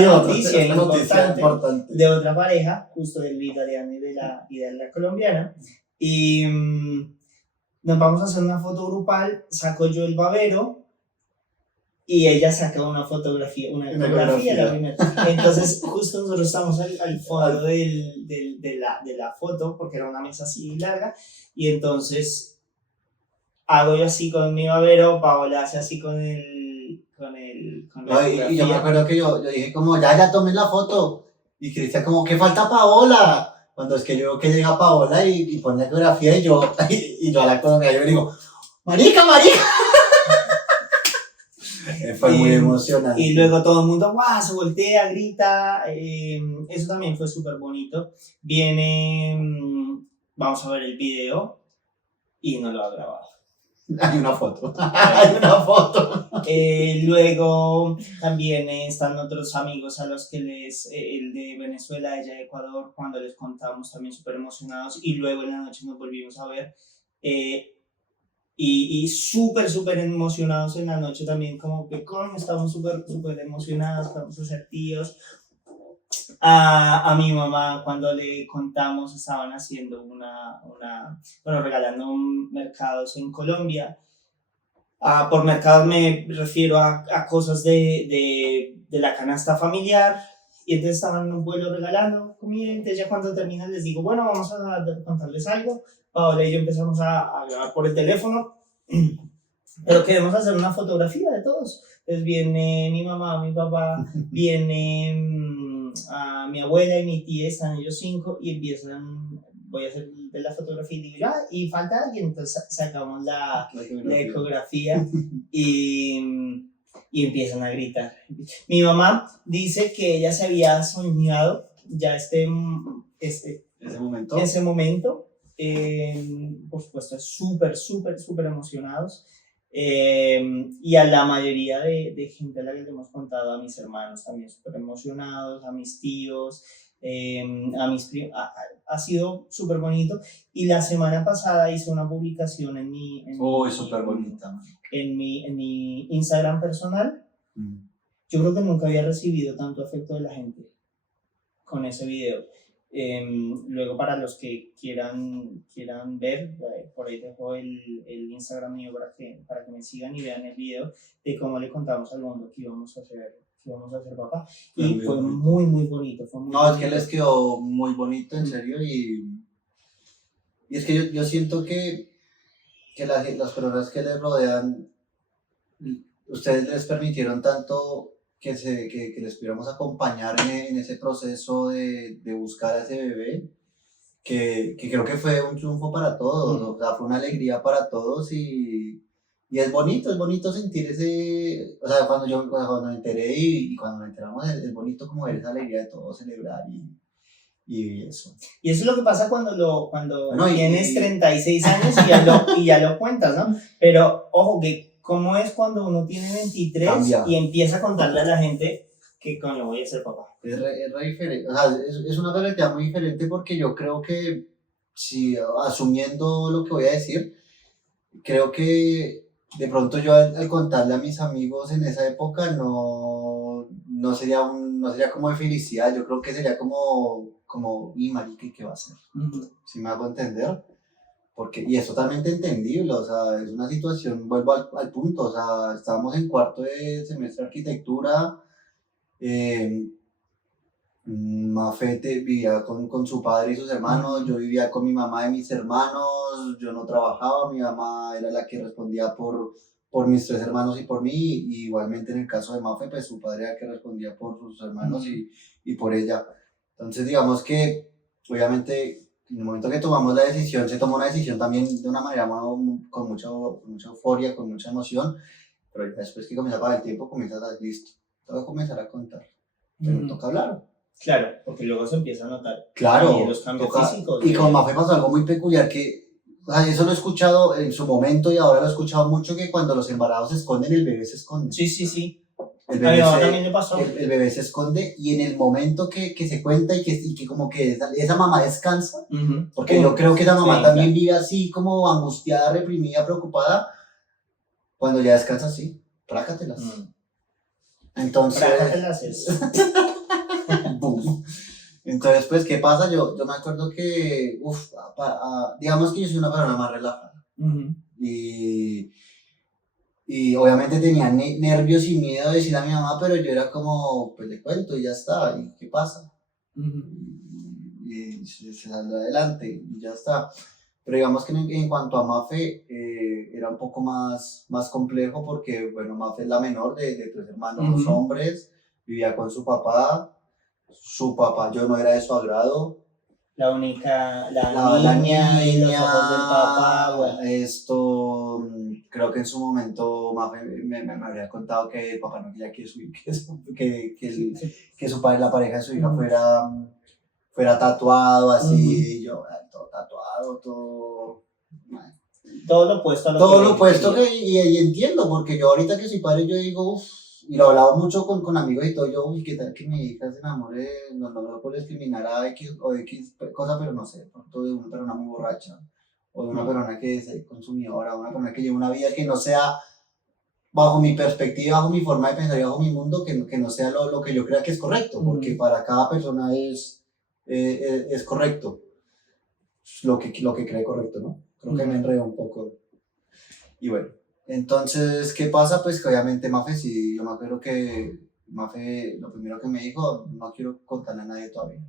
noticia importante de otra pareja, justo del italiano y de la colombiana, y nos vamos a hacer una foto grupal. Saco yo el babero y ella saca una ecografía, la primera. Entonces justo nosotros estamos al fondo de la foto, porque era una mesa así larga, y entonces hago yo así con mi babero, Paola hace así con la y yo me acuerdo que yo dije como ya tomé la foto, y Cristian como que falta Paola, cuando es que yo veo que llega Paola y pone la ecografía y yo a la Colombia yo le digo marica fue muy emocionante. Y luego todo el mundo ¡guau! Se voltea, grita. Eso también fue súper bonito. Vamos a ver el video, y no lo ha grabado. Hay una foto. Hay una foto. Luego también están otros amigos a los que el de Venezuela, ella de Ecuador, cuando les contamos también súper emocionados, y luego en la noche nos volvimos a ver. Y súper emocionados en la noche también, como que estamos súper emocionados, estamos súper tíos. A mi mamá, cuando le contamos, estaban haciendo regalando mercados en Colombia. Por mercados me refiero a cosas de la canasta familiar, y entonces estaban en un vuelo regalando comida. Entonces ya cuando terminan les digo, bueno, vamos a contarles algo. Paola y yo empezamos a grabar por el teléfono, pero queremos hacer una fotografía de todos. Entonces viene mi mamá, mi papá, viene a mi abuela y mi tía, están ellos 5, y voy a hacer de la fotografía, y digo, y falta alguien. Entonces sacamos la ecografía y empiezan a gritar. Mi mamá dice que ella se había soñado ya ese momento. Por supuesto, súper emocionados, y a la mayoría de gente a la que le hemos contado, a mis hermanos también súper emocionados, a mis tíos, a mis primos. Ha sido súper bonito, y la semana pasada hice una publicación en mi Instagram personal. Yo creo que nunca había recibido tanto afecto de la gente con ese video. Luego, para los que quieran ver, por ahí dejo el Instagram mío para que me sigan y vean el video de cómo le contamos al mundo que íbamos a hacer papá. Y fue muy bonito. Es que les quedó muy bonito, en serio, y es que yo siento que las personas que les rodean, ustedes les permitieron tanto que les pudiéramos acompañar en ese proceso de buscar a ese bebé, que creo que fue un triunfo para todos. O sea, fue una alegría para todos, y es bonito sentir ese, o sea, cuando me enteré y cuando nos enteramos, es bonito como ver esa alegría de todos, celebrar y eso. Y eso es lo que pasa cuando tienes 36 años y ya lo cuentas, ¿no? Pero ojo, que cómo es cuando uno tiene 23 Cambia. Y empieza a contarle a la gente que coño voy a ser papá. Es re diferente, o sea, es una perspectiva muy diferente, porque yo creo que, si asumiendo lo que voy a decir, creo que de pronto yo al contarle a mis amigos en esa época no sería como de felicidad. Yo creo que sería como y marica, ¿qué va a hacer? ¿Sí me hago entender? Y es totalmente entendible, o sea, es una situación, vuelvo al punto, o sea, estábamos en cuarto de semestre de arquitectura, Mafete vivía con su padre y sus hermanos, yo vivía con mi mamá y mis hermanos, yo no trabajaba, mi mamá era la que respondía por mis 3 hermanos y por mí, y igualmente en el caso de Mafe, pues su padre era el que respondía por sus hermanos y por ella. Entonces digamos que obviamente en el momento que tomamos la decisión, se tomó una decisión también de una manera con mucha euforia, con mucha emoción, pero ya después que comienza a pasar el tiempo, comienzas a decir, listo, tengo que comenzar a contar, pero toca hablar. Claro, porque luego se empieza a notar Claro, los cambios toca, físicos. y con Mafe pasó algo muy peculiar que, o sea, eso lo he escuchado en su momento y ahora lo he escuchado mucho, que cuando los embarazados se esconden, el bebé se esconde. Sí. El A mi bebé, mamá también le pasó. el bebé se esconde y en el momento que se cuenta y que como que esa mamá descansa, porque yo creo que esa mamá también vive así como angustiada, reprimida, preocupada, cuando ya descansa así, trácatelas. Entonces... Trácatelas es... Boom. Entonces, pues, ¿qué pasa? Yo me acuerdo que, digamos que yo soy una persona más relajada. Y obviamente tenía nervios y miedo de decir a mi mamá, pero yo era como, pues le cuento y ya está, ¿y qué pasa? Y se saldrá adelante y ya está. Pero digamos que en cuanto a Mafe, era un poco más complejo porque, bueno, Mafe es la menor de 3 hermanos hombres, vivía con su papá, yo no era de su agrado. La niña y los ojos del papá, bueno. Esto, creo que en su momento Mafe me habría contado que el papá no quería que su padre, la pareja de su hija fuera tatuado así, yo, todo tatuado, todo... Todo lo opuesto a lo todo lo opuesto y entiendo, porque yo ahorita que soy padre, yo digo, uff, y lo hablaba mucho con amigos y todo, yo, uy, qué tal que mi hija se enamore, no puedo discriminar a X o X cosa, pero no sé, por todo de una persona muy borracha, o de una persona que es consumidora, o una persona que lleva una vida que no sea, bajo mi perspectiva, bajo mi forma de pensar y bajo mi mundo, que no sea lo que yo crea que es correcto, porque para cada persona es correcto lo que cree correcto, ¿no? Creo que me enredo un poco. Y bueno, entonces, ¿qué pasa? Pues que obviamente Mafe, sí, yo me acuerdo que Mafe, lo primero que me dijo, no quiero contarle a nadie todavía.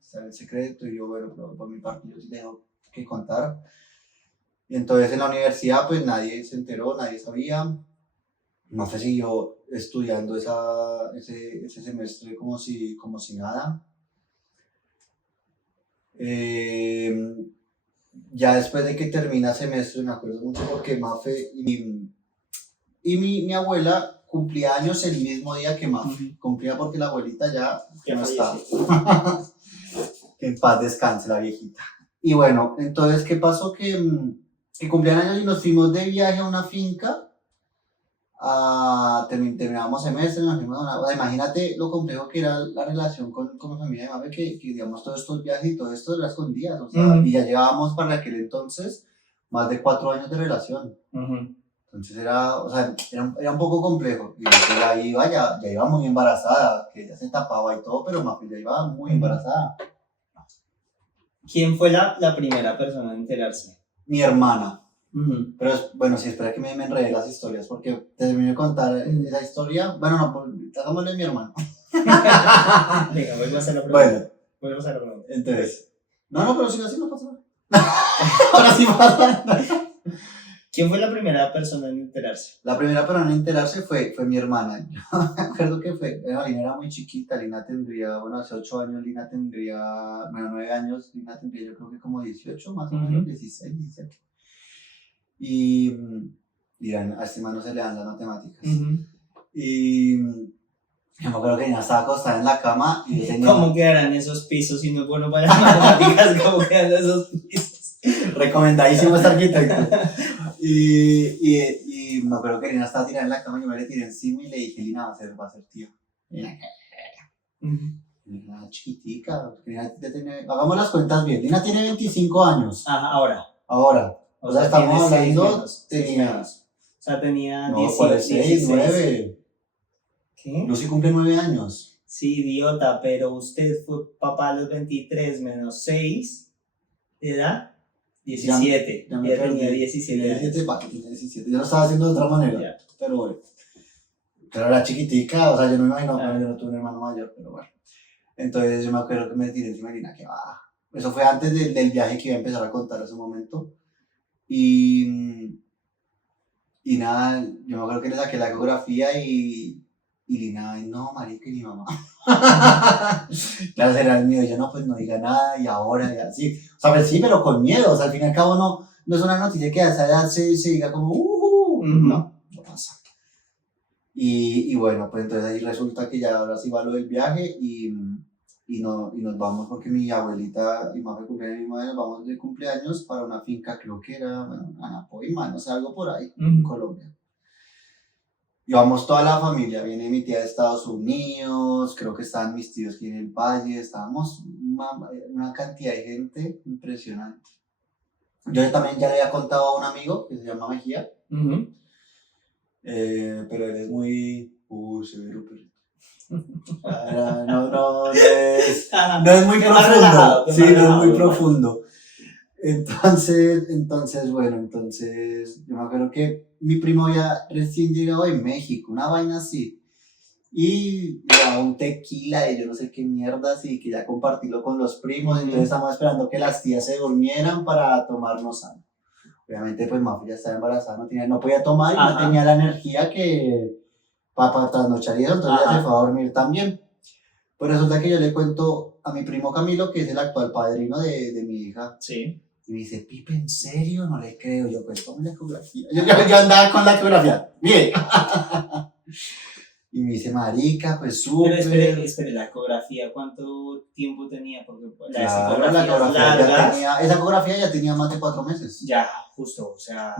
Está en secreto, y yo, bueno, pero por mi parte yo sí tengo que contar. Y entonces en la universidad, pues nadie se enteró, nadie sabía. Mafe siguió estudiando ese semestre como si nada. Ya después de que termina semestre, me acuerdo mucho porque Mafe y mi abuela cumplía años el mismo día que Mafe. Cumplía porque la abuelita ya no está. Que en paz descanse la viejita. Y bueno, entonces, ¿qué pasó? Que cumplían años y nos fuimos de viaje a una finca. Terminamos semestre, nos fuimos o sea, imagínate lo complejo que era la relación con la familia de Mafe, que digamos todos estos viajes y todo esto era escondidas, o sea, y ya llevábamos para aquel entonces más de 4 años de relación. Entonces era un poco complejo, y Mafe ya iba muy embarazada, que ella se tapaba y todo, pero Mafe ya iba muy embarazada. ¿Quién fue la primera persona en enterarse? Mi hermana. Pero bueno, sí, espera que me enredé las historias, porque te terminé de contar esa historia. Bueno, no, pues hagámosle a mi hermano. Venga, vuelvo a hacer la pregunta. Bueno, entonces. No, pero si así no pasa nada. Ahora sí pasa. ¿Quién fue la primera persona en enterarse? La primera persona en enterarse fue mi hermana. Yo me acuerdo que Lina era muy chiquita, Lina tendría, hace 8 años, Lina tendría, 9 años, Lina tendría yo creo que como 18, más o menos, 16, 17. Y dirán, a este man no se le dan las matemáticas. Y yo me acuerdo que ya estaba acostada en la cama y yo tenía... ¿Cómo quedarán esos pisos si no es bueno para las matemáticas? ¿Cómo quedan esos pisos? Recomendadísimo este arquitecto. Y me acuerdo que Lina estaba tirada en la cama y yo me le tiré encima y le dije, Lina, va a ser tío. Lina chiquitica, hagamos las cuentas bien. Lina tiene 25 años. Ajá, ahora. O sea, estamos hablando, tenía 6, 9. ¿Qué? Lucy cumple 9 años. Sí, idiota, pero usted fue papá a los 23 menos 6 de edad, 17. Ya tenía 17. 17, yo lo estaba haciendo de otra manera. Ya. Pero bueno. Pero era chiquitica, o sea, yo no me imagino, yo no tuve un hermano mayor, pero bueno. Entonces yo me acuerdo que me tiré encima de Lina, que va. Eso fue antes del viaje que iba a empezar a contar en ese momento. Y nada, yo me acuerdo que le saqué la ecografía y Y Lina, "Ay, no, marica, y mi mamá". Claro, será el miedo. Y yo, no, pues no diga nada, y ahora, y así. O sea, pues sí, pero con miedo. O sea, al fin y al cabo no es una noticia que a esa edad se diga como, no pasa. Y bueno, pues entonces ahí resulta que ya ahora sí va lo del viaje y nos vamos porque mi abuelita y más de cumpleaños, mi madre, nos vamos de cumpleaños para una finca, creo que era, bueno, Anapoima, no sé, algo por ahí, en Colombia. Y vamos toda la familia, viene mi tía de Estados Unidos, creo que estaban mis tíos aquí en el valle, estábamos una cantidad de gente impresionante. Yo también ya le había contado a un amigo que se llama Mejía, pero él es muy severo, pero no es muy profundo. Sí, no es muy profundo. Entonces, bueno, yo me acuerdo que mi primo ya recién llegado de México, una vaina así, y ya un tequila y yo no sé qué mierda, así que ya compartirlo con los primos, entonces estamos esperando que las tías se durmieran para tomarnos algo. Obviamente, pues Mafi ya estaba embarazada, no podía tomar y no tenía la energía que para trasnochar y eso, entonces ya se fue a dormir también. Pues resulta que yo le cuento a mi primo Camilo, que es el actual padrino de mi hija. Sí. Y me dice, Pipe, ¿en serio? No le creo. Yo, pues, tome la ecografía. Yo andaba con la ecografía. Bien. Y me dice, marica, pues súper. Pero espere, la ecografía, ¿cuánto tiempo tenía? Porque claro, la ecografía ya tenía, esa ecografía ya tenía más de 4 meses. Ya, justo, o sea.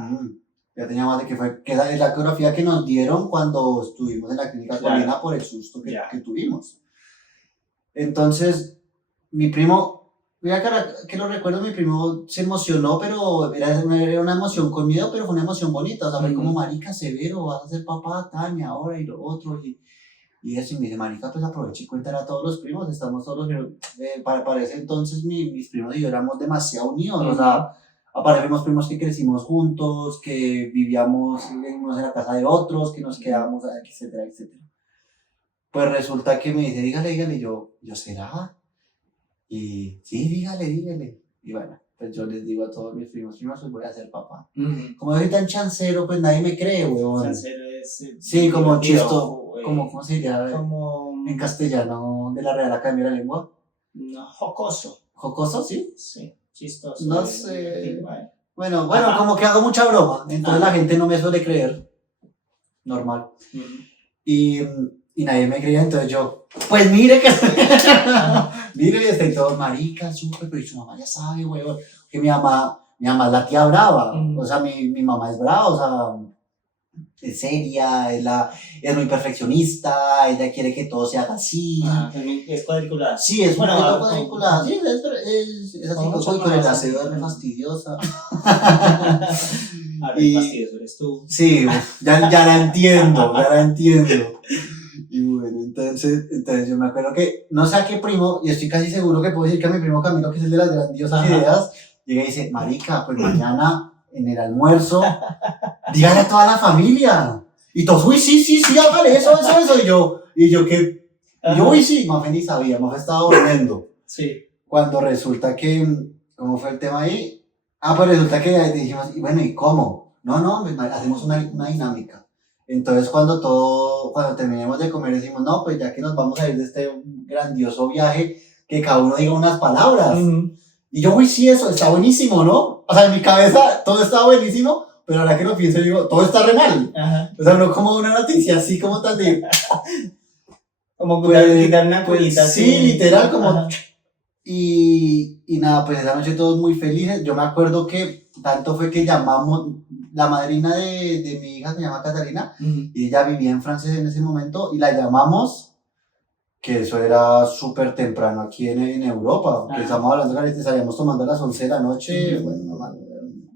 Ya tenía más de que la ecografía que nos dieron cuando estuvimos en la clínica Colina por el susto que tuvimos. Entonces, mi primo, mira que lo recuerdo, mi primo se emocionó, pero era una emoción con miedo, pero fue una emoción bonita. O sea, fue como, marica, severo, vas a ser papá, Tania, ahora y lo otro. Y eso, y me dice, marica, pues aproveché y cuéntale a todos los primos, estamos todos los primos. Para ese entonces, mis primos y yo éramos demasiado unidos. O sea, aparecimos primos que crecimos juntos, que vivíamos en la casa de otros, que nos quedábamos, etcétera, etcétera. Pues resulta que me dice, dígale, yo, ¿será? Y sí, dígale. Y bueno, pues yo les digo a todos mis primos, pues voy a ser papá. Como soy tan chancero, pues nadie me cree, weón. Chancero es... sí, como chisto, ¿cómo se diría? Como... En castellano, de la Real Academia de la Lengua. No, jocoso. ¿Jocoso, sí? Sí, chistoso. No sé. Bueno, como que hago mucha broma, entonces la gente no me suele creer. Normal. Y nadie me creía, entonces yo, pues mire que mire, estoy todo marica, súper, pero su mamá ya sabe, weón, que mi mamá es la tía brava, o sea, mi mamá es brava, o sea, es seria, es muy perfeccionista, ella quiere que todo se haga así. También es cuadriculada. Sí, es un poquito cuadriculada, sí, es así, con el aseo es re fastidiosa. Fastidioso eres tú. Sí, ya la entiendo. Y bueno, entonces yo me acuerdo que, no sé a qué primo, y estoy casi seguro que puedo decir que a mi primo Camilo, que es el de las grandiosas ideas, llega y dice, marica, pues mañana en el almuerzo, dígale a toda la familia. Y todos, uy, sí, hágale eso. Y yo que, uy, sí, Mafe ni sabía, Mafe estaba durmiendo. Sí. Cuando resulta que, ¿cómo fue el tema ahí? Pues resulta que dijimos, y bueno, ¿y cómo? No, hacemos una dinámica. Entonces cuando terminemos de comer decimos, no, pues ya que nos vamos a ir de este grandioso viaje, que cada uno diga unas palabras. Y yo, uy, sí, eso está buenísimo, ¿no? O sea, en mi cabeza todo está buenísimo, pero ahora que lo pienso digo, todo está re mal. O sea, no como una noticia así como tan de... como quitar una curita. Sí, literal, como... Y nada, pues esa noche todos muy felices. Yo me acuerdo que tanto fue que llamamos, la madrina de mi hija se llama Catalina, y ella vivía en Francia en ese momento, y la llamamos, que eso era súper temprano aquí en Europa, que estamos hablando que estaríamos tomando a las 11 de la noche, bueno,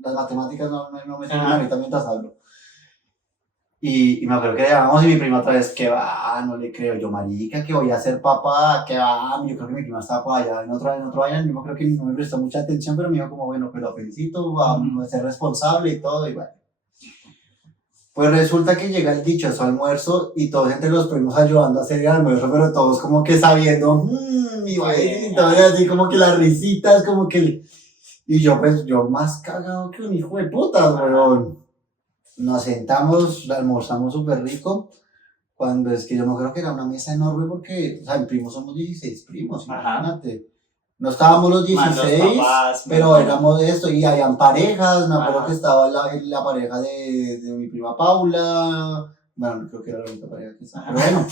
las matemáticas no me sirven ahorita mientras hablo. Y me acuerdo que le llamamos y mi prima otra vez, que va, no le creo, yo marica, que voy a ser papá, que va, yo creo que mi prima estaba por allá en otro año, yo creo que no me prestó mucha atención, pero me dijo como, bueno, pero felicito, vamos a ser responsable y todo, y bueno. Pues resulta que llega el dichoso almuerzo y todos entre los primos ayudando a hacer el almuerzo, pero todos como que sabiendo, y todavía así como que las risitas, como que... Y yo pues, yo más cagado que un hijo de puta, weón. Nos sentamos, almorzamos súper rico. cuando es que yo me acuerdo que era una mesa enorme porque, o sea, en primos somos 16 primos, imagínate. No estábamos los 16, papás, pero éramos de esto y habían parejas, me acuerdo que estaba la pareja de mi prima Paula, bueno, creo que era la única pareja que estaba, pero bueno,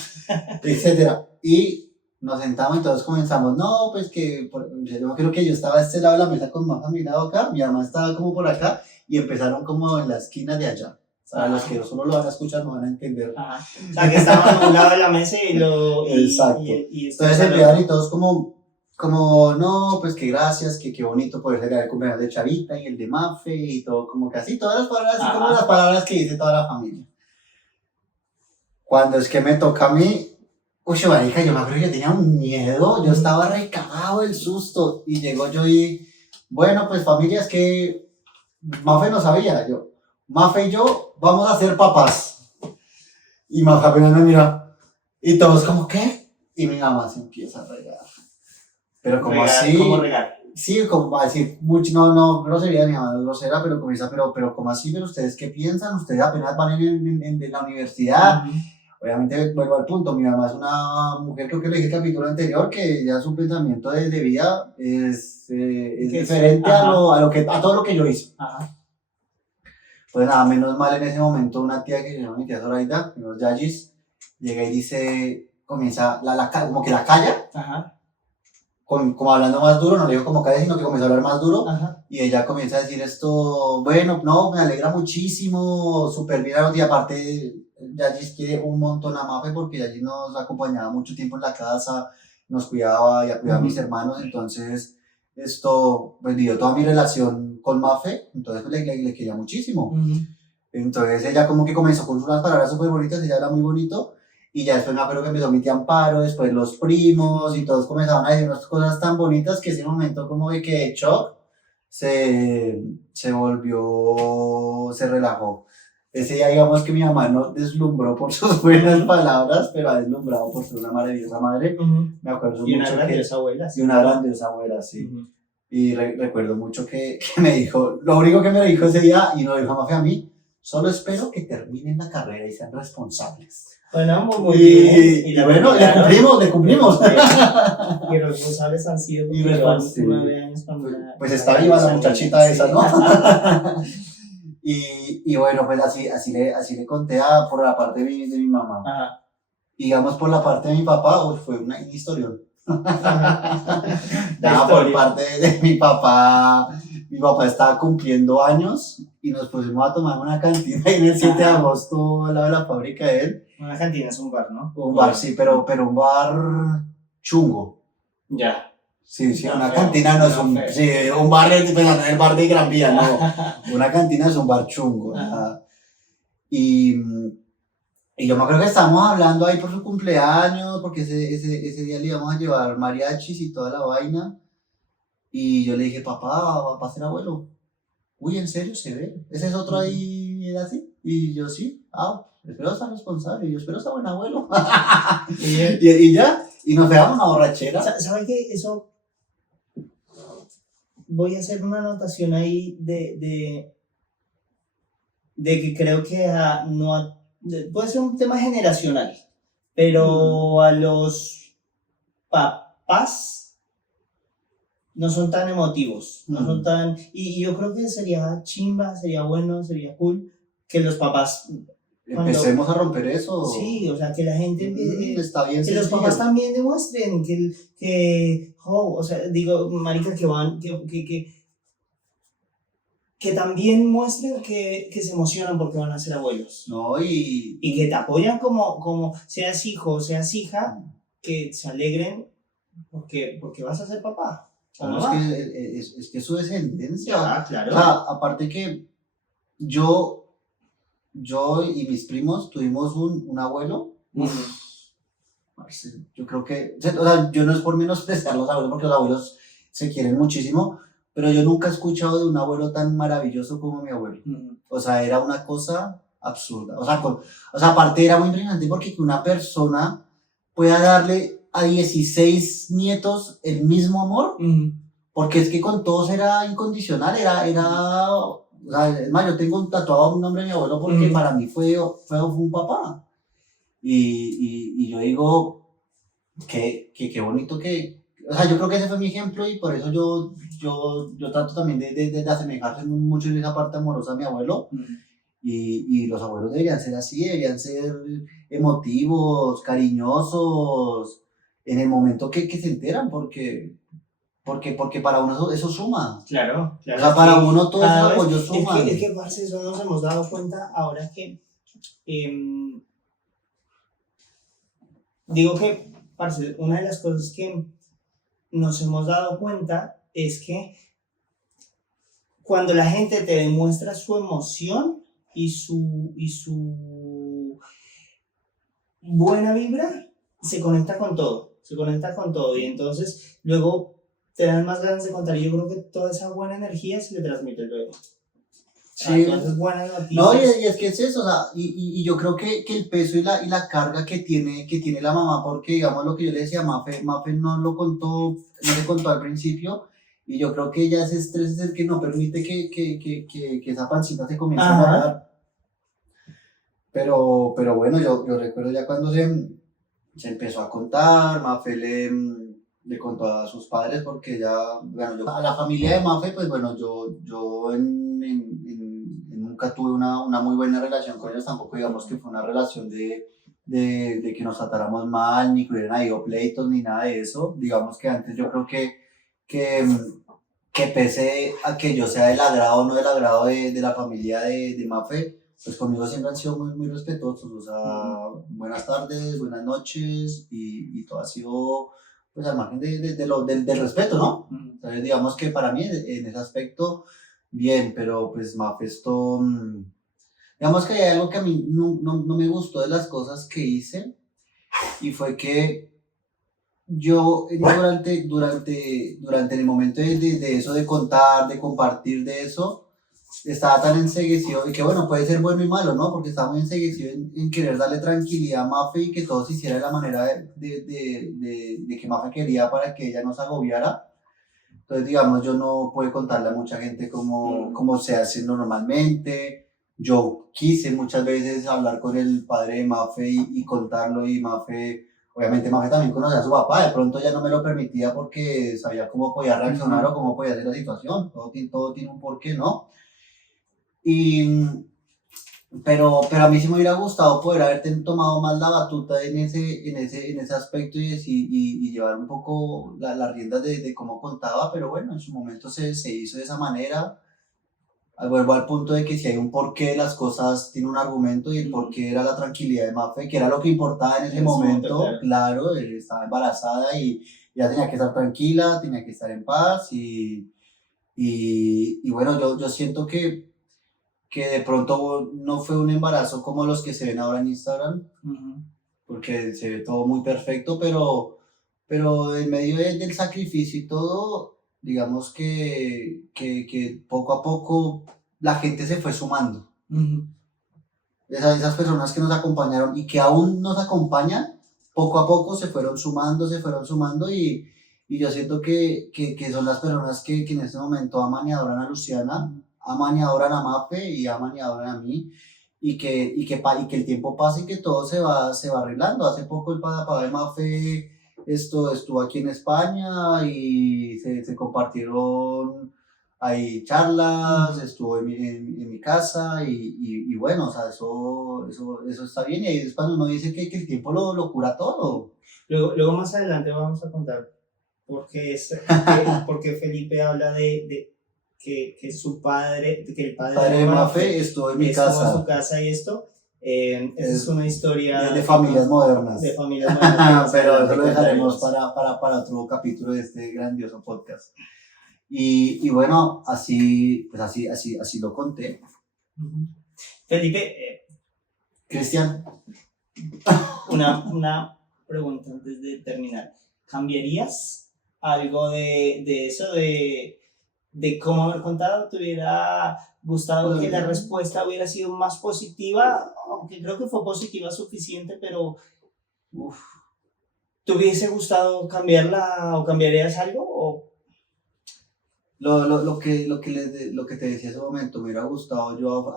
etcétera. Y nos sentamos y todos comenzamos, no, pues que, yo creo que yo estaba a este lado de la mesa con más a mi lado acá, mi mamá estaba como por acá y empezaron como en la esquina de allá. O sea, los que solo lo van a escuchar no van a entender. Ajá. O sea, que estaban a un lado de la mesa y lo... Exacto. Entonces empezaron y todos como, no, pues que gracias, que qué bonito poder celebrar el cumpleaños de Charita y el de Mafe y todo, como que así, todas las palabras, así como las palabras que dice toda la familia. Cuando es que me toca a mí, uy, marica, yo me acuerdo que yo tenía un miedo, yo estaba recagado del susto, y llego yo y, bueno, pues familia, es que Mafe no sabía, Mafe y yo vamos a ser papás. Y Mafe apenas me mira, y todos como, ¿qué? Y mi mamá se empieza a regar. Pero como así, ¿Cómo regar? Sí, como va a decir, mucho, no, grosería, mi mamá no es grosera, pero comienza, pero como así, pero ustedes qué piensan, ustedes apenas van en la universidad. Obviamente, vuelvo al punto, mi mamá es una mujer, creo que le dije el capítulo anterior, que ya su pensamiento de vida es diferente a todo lo que yo hice. Pues nada, menos mal en ese momento una tía que se llama mi tía Zoraida, los Yayis, llega y dice, comienza, como que la calla, como hablando más duro, no le digo como calla, sino que comienza a hablar más duro, y ella comienza a decir esto, bueno, no, me alegra muchísimo, súper bien, y aparte, Yayis quiere un montón a Mafe, porque Yayis nos acompañaba mucho tiempo en la casa, nos cuidaba y cuidaba a mis hermanos, entonces, pues dio toda mi relación con Mafe, entonces pues, le quería muchísimo. Entonces ella como que comenzó con unas palabras súper bonitas, ella era muy bonito, y ya después me acuerdo que empezó mi tía Amparo, después los primos, y todos comenzaron a decir unas cosas tan bonitas que ese momento como de que shock se relajó. Ese día digamos que mi mamá no deslumbró por sus buenas palabras, pero ha deslumbrado por ser una maravillosa madre. Me acuerdo y mucho una grandiosa abuela. Y una grandiosa abuela, sí. Y recuerdo mucho que me dijo, lo único que me dijo ese día, y no dijo Mafe a mí, solo espero que terminen la carrera y sean responsables. Bueno, muy bien. Y bueno, le cumplimos. Y los responsables han sido y 9 años cuando pues está viva la muchachita esa, ¿no? y bueno, pues así le conté por la parte de mi mamá. Y digamos por la parte de mi papá, fue una historión. Por parte de mi papá estaba cumpliendo años y nos pusimos a tomar una cantina ahí en el 7 de agosto al lado de la fábrica de él. Una cantina es un bar, ¿no? Un bar, sí, pero un bar chungo. Ya. Sí, una cantina no es un... Sí, un bar, el bar de Gran Vía, no. Una cantina es un bar chungo. Y yo me acuerdo que estábamos hablando ahí por su cumpleaños, porque ese día le íbamos a llevar mariachis y toda la vaina. Y yo le dije, papá, va a ser abuelo. Uy, ¿en serio se ve? ¿Ese es otro ahí así? Y yo, sí. Espero ser responsable, yo espero ser buen abuelo. y ya, y nos pegamos una borrachera. ¿Sabes qué? Eso... Voy a hacer una anotación ahí de que creo que puede ser un tema generacional, pero a los papás no son tan emotivos, no son tan... Y yo creo que sería chimba, sería bueno, sería cool que los papás... Empecemos a romper eso. Sí, o sea, que la gente... está bien que los papás también demuestren o sea, digo, marica, que también muestren que se emocionan porque van a ser abuelos. No, y que te apoyan como seas hijo o seas hija, que se alegren porque vas a ser papá. Es que es su descendencia. Claro. O sea, aparte que yo y mis primos tuvimos un abuelo. Yo creo que, o sea, yo no es por menospreciar los abuelos, porque los abuelos se quieren muchísimo, pero yo nunca he escuchado de un abuelo tan maravilloso como mi abuelo. O sea, era una cosa absurda. O sea, aparte era muy impresionante porque que una persona pueda darle a 16 nietos el mismo amor, porque es que con todos era incondicional, o sea, es más, yo tengo tatuado un nombre de mi abuelo porque para mí fue un papá. y yo digo, qué bonito que, o sea, yo creo que ese fue mi ejemplo y por eso yo trato también de asemejarse mucho en esa parte amorosa a mi abuelo. Y los abuelos deberían ser así, deberían ser emotivos, cariñosos, en el momento que se enteran, porque para uno eso suma. Claro, claro. O sea, para uno todo ese apoyo suma. Es que, parce, eso nos hemos dado cuenta ahora que, digo que, parce, una de las cosas que nos hemos dado cuenta es que cuando la gente te demuestra su emoción y su buena vibra, se conecta con todo, y entonces luego te dan más ganas de contar, y yo creo que toda esa buena energía se le transmite al bebé. Sí. Entonces, buenas noticias. No, y es que es eso, o sea, y yo creo que el peso y la carga que tiene la mamá, porque digamos lo que yo le decía a Mafe no le contó al principio, y yo creo que ya ese estrés es el que no permite que esa pancita se comience a mover. Pero bueno, yo recuerdo ya cuando se empezó a contar, Mafe le contó a sus padres, porque ya, bueno, a la familia de Mafe, pues bueno, yo nunca tuve una muy buena relación con ellos, tampoco digamos que fue una relación de que nos tratáramos mal, ni que hubieran habido pleitos, ni nada de eso. Digamos que antes yo creo que pese a que yo sea del agrado o no del agrado de la familia de Mafe, pues conmigo siempre han sido muy, muy respetuosos, o sea, buenas tardes, buenas noches, y todo ha sido, pues al margen del respeto, ¿no? Entonces digamos que para mí en ese aspecto, bien, pero pues Mafe esto, digamos que hay algo que a mí no me gustó de las cosas que hice, y fue que yo durante el momento de eso, de contar, de compartir de eso, estaba tan enseguecido, y que bueno, puede ser bueno y malo, ¿no? Porque estaba muy enseguecido en querer darle tranquilidad a Mafe y que todo se hiciera de la manera de que Mafe quería, para que ella no se agobiara. Entonces, digamos, yo no pude contarle a mucha gente cómo se hace normalmente. Yo quise muchas veces hablar con el padre de Mafe y contarlo, y Mafe, obviamente Mafe también conocía a su papá, de pronto ya no me lo permitía porque sabía cómo podía reaccionar o cómo podía ser la situación. Todo tiene un porqué, ¿no? Pero a mí sí me hubiera gustado poder haberte tomado más la batuta en ese aspecto, y llevar un poco las riendas de cómo contaba, pero bueno, en su momento se hizo de esa manera. Vuelvo al punto de que si hay un porqué de las cosas, tiene un argumento, y el porqué era la tranquilidad de Mafe, que era lo que importaba en ese momento. Claro, estaba embarazada y ya tenía que estar tranquila, tenía que estar en paz, y bueno, yo siento que de pronto no fue un embarazo como los que se ven ahora en Instagram, porque se ve todo muy perfecto, pero en medio del sacrificio y todo, digamos que poco a poco la gente se fue sumando. Esas personas que nos acompañaron y que aún nos acompañan, poco a poco se fueron sumando, y yo siento que son las personas que en este momento aman y adoran a Luciana, aman y adoran a Mafe, y aman y adoran a mí, y que el tiempo pasa y que todo se va arreglando. Hace poco el papá de Mafe estuvo aquí en España, y se compartieron ahí charlas, estuvo en mi casa, y bueno, o sea, eso está bien, y ahí es cuando uno dice que el tiempo lo cura todo. Luego más adelante vamos a contar porque Felipe habla de que su padre, que el padre de Mafe estuvo en mi casa. En su casa, y esto. Esa es una historia de familias modernas. De familias modernas. Pero eso lo dejaremos para otro capítulo de este grandioso podcast. Y bueno, así lo conté. Felipe. Cristian. Una pregunta antes de terminar. ¿Cambiarías algo de eso, de cómo haber contado? ¿Te hubiera gustado que la respuesta hubiera sido más positiva? Aunque creo que fue positiva suficiente, pero ¿te hubiese gustado cambiarla, o cambiarías algo? ¿O? Lo que te decía hace un momento, me hubiera gustado yo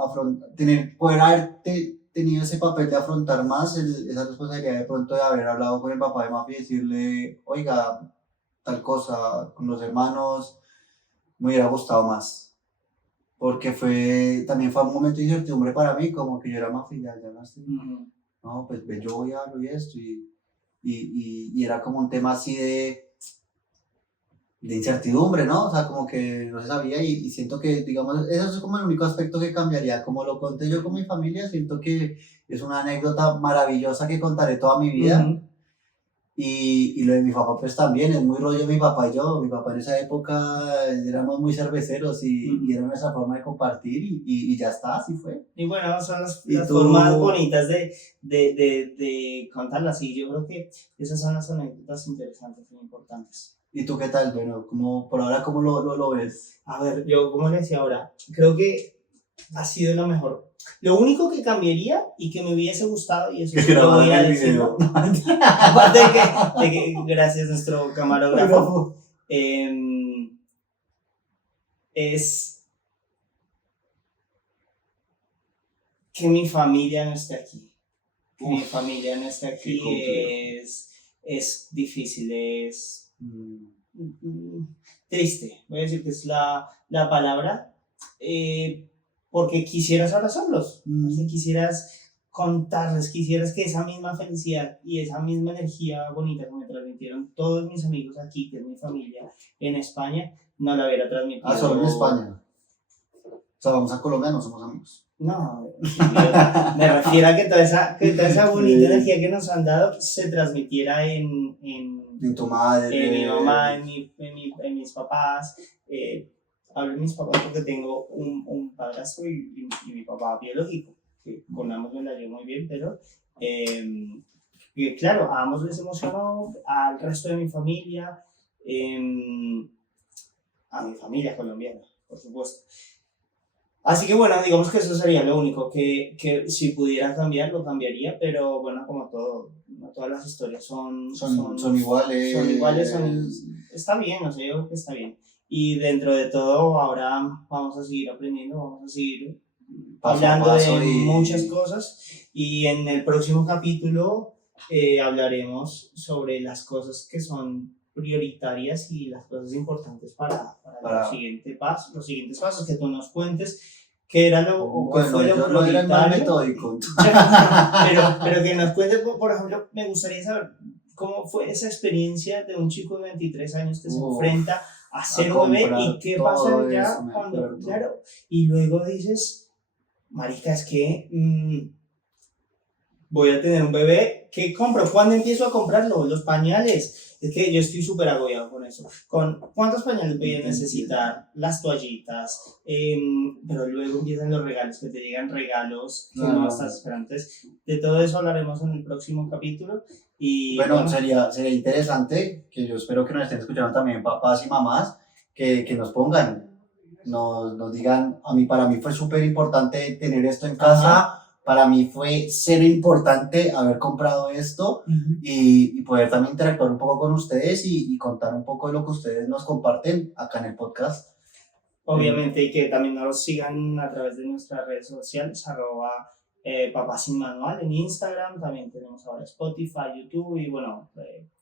poder haberte tenido ese papel de afrontar más esa responsabilidad de pronto de haber hablado con el papá de Mafi y decirle, oiga, tal cosa, con los hermanos, me hubiera gustado más. Porque también fue un momento de incertidumbre para mí, como que yo era Mafi, ya no estoy, no, pues yo voy a hablar y esto, y era como un tema así de incertidumbre, ¿no? O sea, como que no se sabía y siento que, digamos, eso es como el único aspecto que cambiaría. Como lo conté yo con mi familia, siento que es una anécdota maravillosa que contaré toda mi vida. Y lo de mi papá pues también, es muy rollo mi papá y yo. Mi papá en esa época éramos muy cerveceros y era nuestra forma de compartir y ya está, así fue. Y bueno, son las formas bonitas de contarlas, y yo creo que esas son las anécdotas interesantes y importantes. ¿Y tú qué tal? Bueno, por ahora, ¿cómo lo ves? A ver, yo como les decía ahora, creo que ha sido lo mejor. Lo único que cambiaría y que me hubiese gustado, y eso lo voy a decir, ¿no? Aparte de que gracias a nuestro camarógrafo, es que mi familia no esté aquí. Que mi familia no esté aquí es difícil, es triste, voy a decir que es la palabra, porque quisieras abrazarlos, quisieras contarles, quisieras que esa misma felicidad y esa misma energía bonita que me transmitieron todos mis amigos aquí, que es mi familia, en España, no la hubiera transmitido. Ah, solo en España. O sea, vamos a Colombia, no somos amigos. No, me refiero a que toda esa bonita energía que nos han dado se transmitiera en tu madre, en mi mamá, en mis papás. Hablo de mis papás porque tengo un padrastro y mi papá biológico, que con ambos me la llevo muy bien, pero claro, a ambos les emocionó, al resto de mi familia, a mi familia colombiana, por supuesto. Así que bueno, digamos que eso sería lo único, que si pudiera cambiar, lo cambiaría, pero bueno, como todo, no todas las historias son iguales. Son iguales, está bien, o sea, yo creo que está bien. Y dentro de todo, ahora vamos a seguir aprendiendo, vamos a seguir hablando de muchas cosas, y en el próximo capítulo hablaremos sobre las cosas que son prioritarias y las cosas importantes para los siguientes pasos, que tú nos cuentes qué era qué fue lo prioritario. Pero que nos cuentes, por ejemplo, me gustaría saber cómo fue esa experiencia de un chico de 23 años que se enfrenta a ser bebé y qué pasa ya cuando, claro, y luego dices, marica, es que voy a tener un bebé, ¿qué compro? ¿Cuándo empiezo a comprarlo? Los pañales. Es que yo estoy súper agobiado con eso. ¿Cuántos pañales voy a necesitar? Las toallitas. Pero luego empiezan los regalos, que te llegan regalos que no estás esperando. Entonces, de todo eso hablaremos en el próximo capítulo. Y bueno, sería interesante, que yo espero que nos estén escuchando también papás y mamás, que nos pongan, nos digan, para mí fue súper importante tener esto en casa. Ajá. Para mí fue cero importante haber comprado esto y poder también interactuar un poco con ustedes y contar un poco de lo que ustedes nos comparten acá en el podcast. Obviamente, y que también nos sigan a través de nuestras redes sociales, Papá Sin Manual en Instagram, también tenemos ahora Spotify, YouTube, y bueno,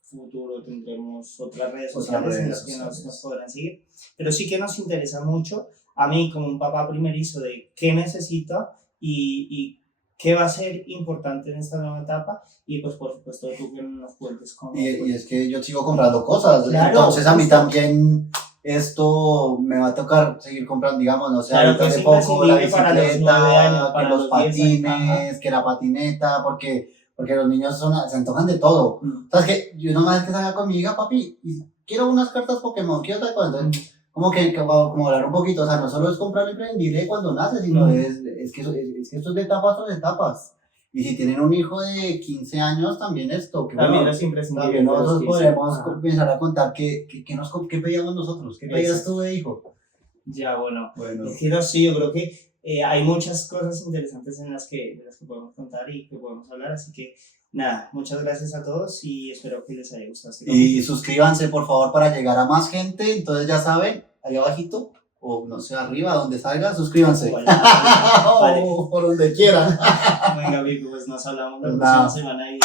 futuro tendremos otras redes sociales en las que nos podrán seguir. Pero sí que nos interesa mucho, a mí como un papá primerizo, de qué necesita y qué va a ser importante en esta nueva etapa, y pues por supuesto tú que nos cuentes cómo. Y es que yo sigo comprando cosas, claro, entonces a mí también esto me va a tocar seguir comprando, digamos, no sé, claro, hace poco la bicicleta, que los patines, que la patineta, porque los niños se antojan de todo. O sea, es que yo nomás que salga con mi hija, papi, y quiero unas cartas Pokémon, quiero tal cosa, entonces como hablar un poquito, o sea, no solo es comprar imprescindible cuando nace, sino es que esto es de etapas tras etapas. Y si tienen un hijo de 15 años, también esto. Que también bueno, es imprescindible. También nosotros podremos empezar a contar qué pedíamos nosotros, qué pedías tú de hijo. Ya, bueno. Es que no, sí, yo creo que hay muchas cosas interesantes de las que podemos contar y que podemos hablar, así que nada, muchas gracias a todos y espero que les haya gustado. Y suscríbanse por favor para llegar a más gente, entonces ya saben, ahí abajito, o no sé, arriba, donde salga, suscríbanse. Bueno, vale. O por donde quieran. Venga, amigo, pues nos hablamos la Pues próxima nada. semana y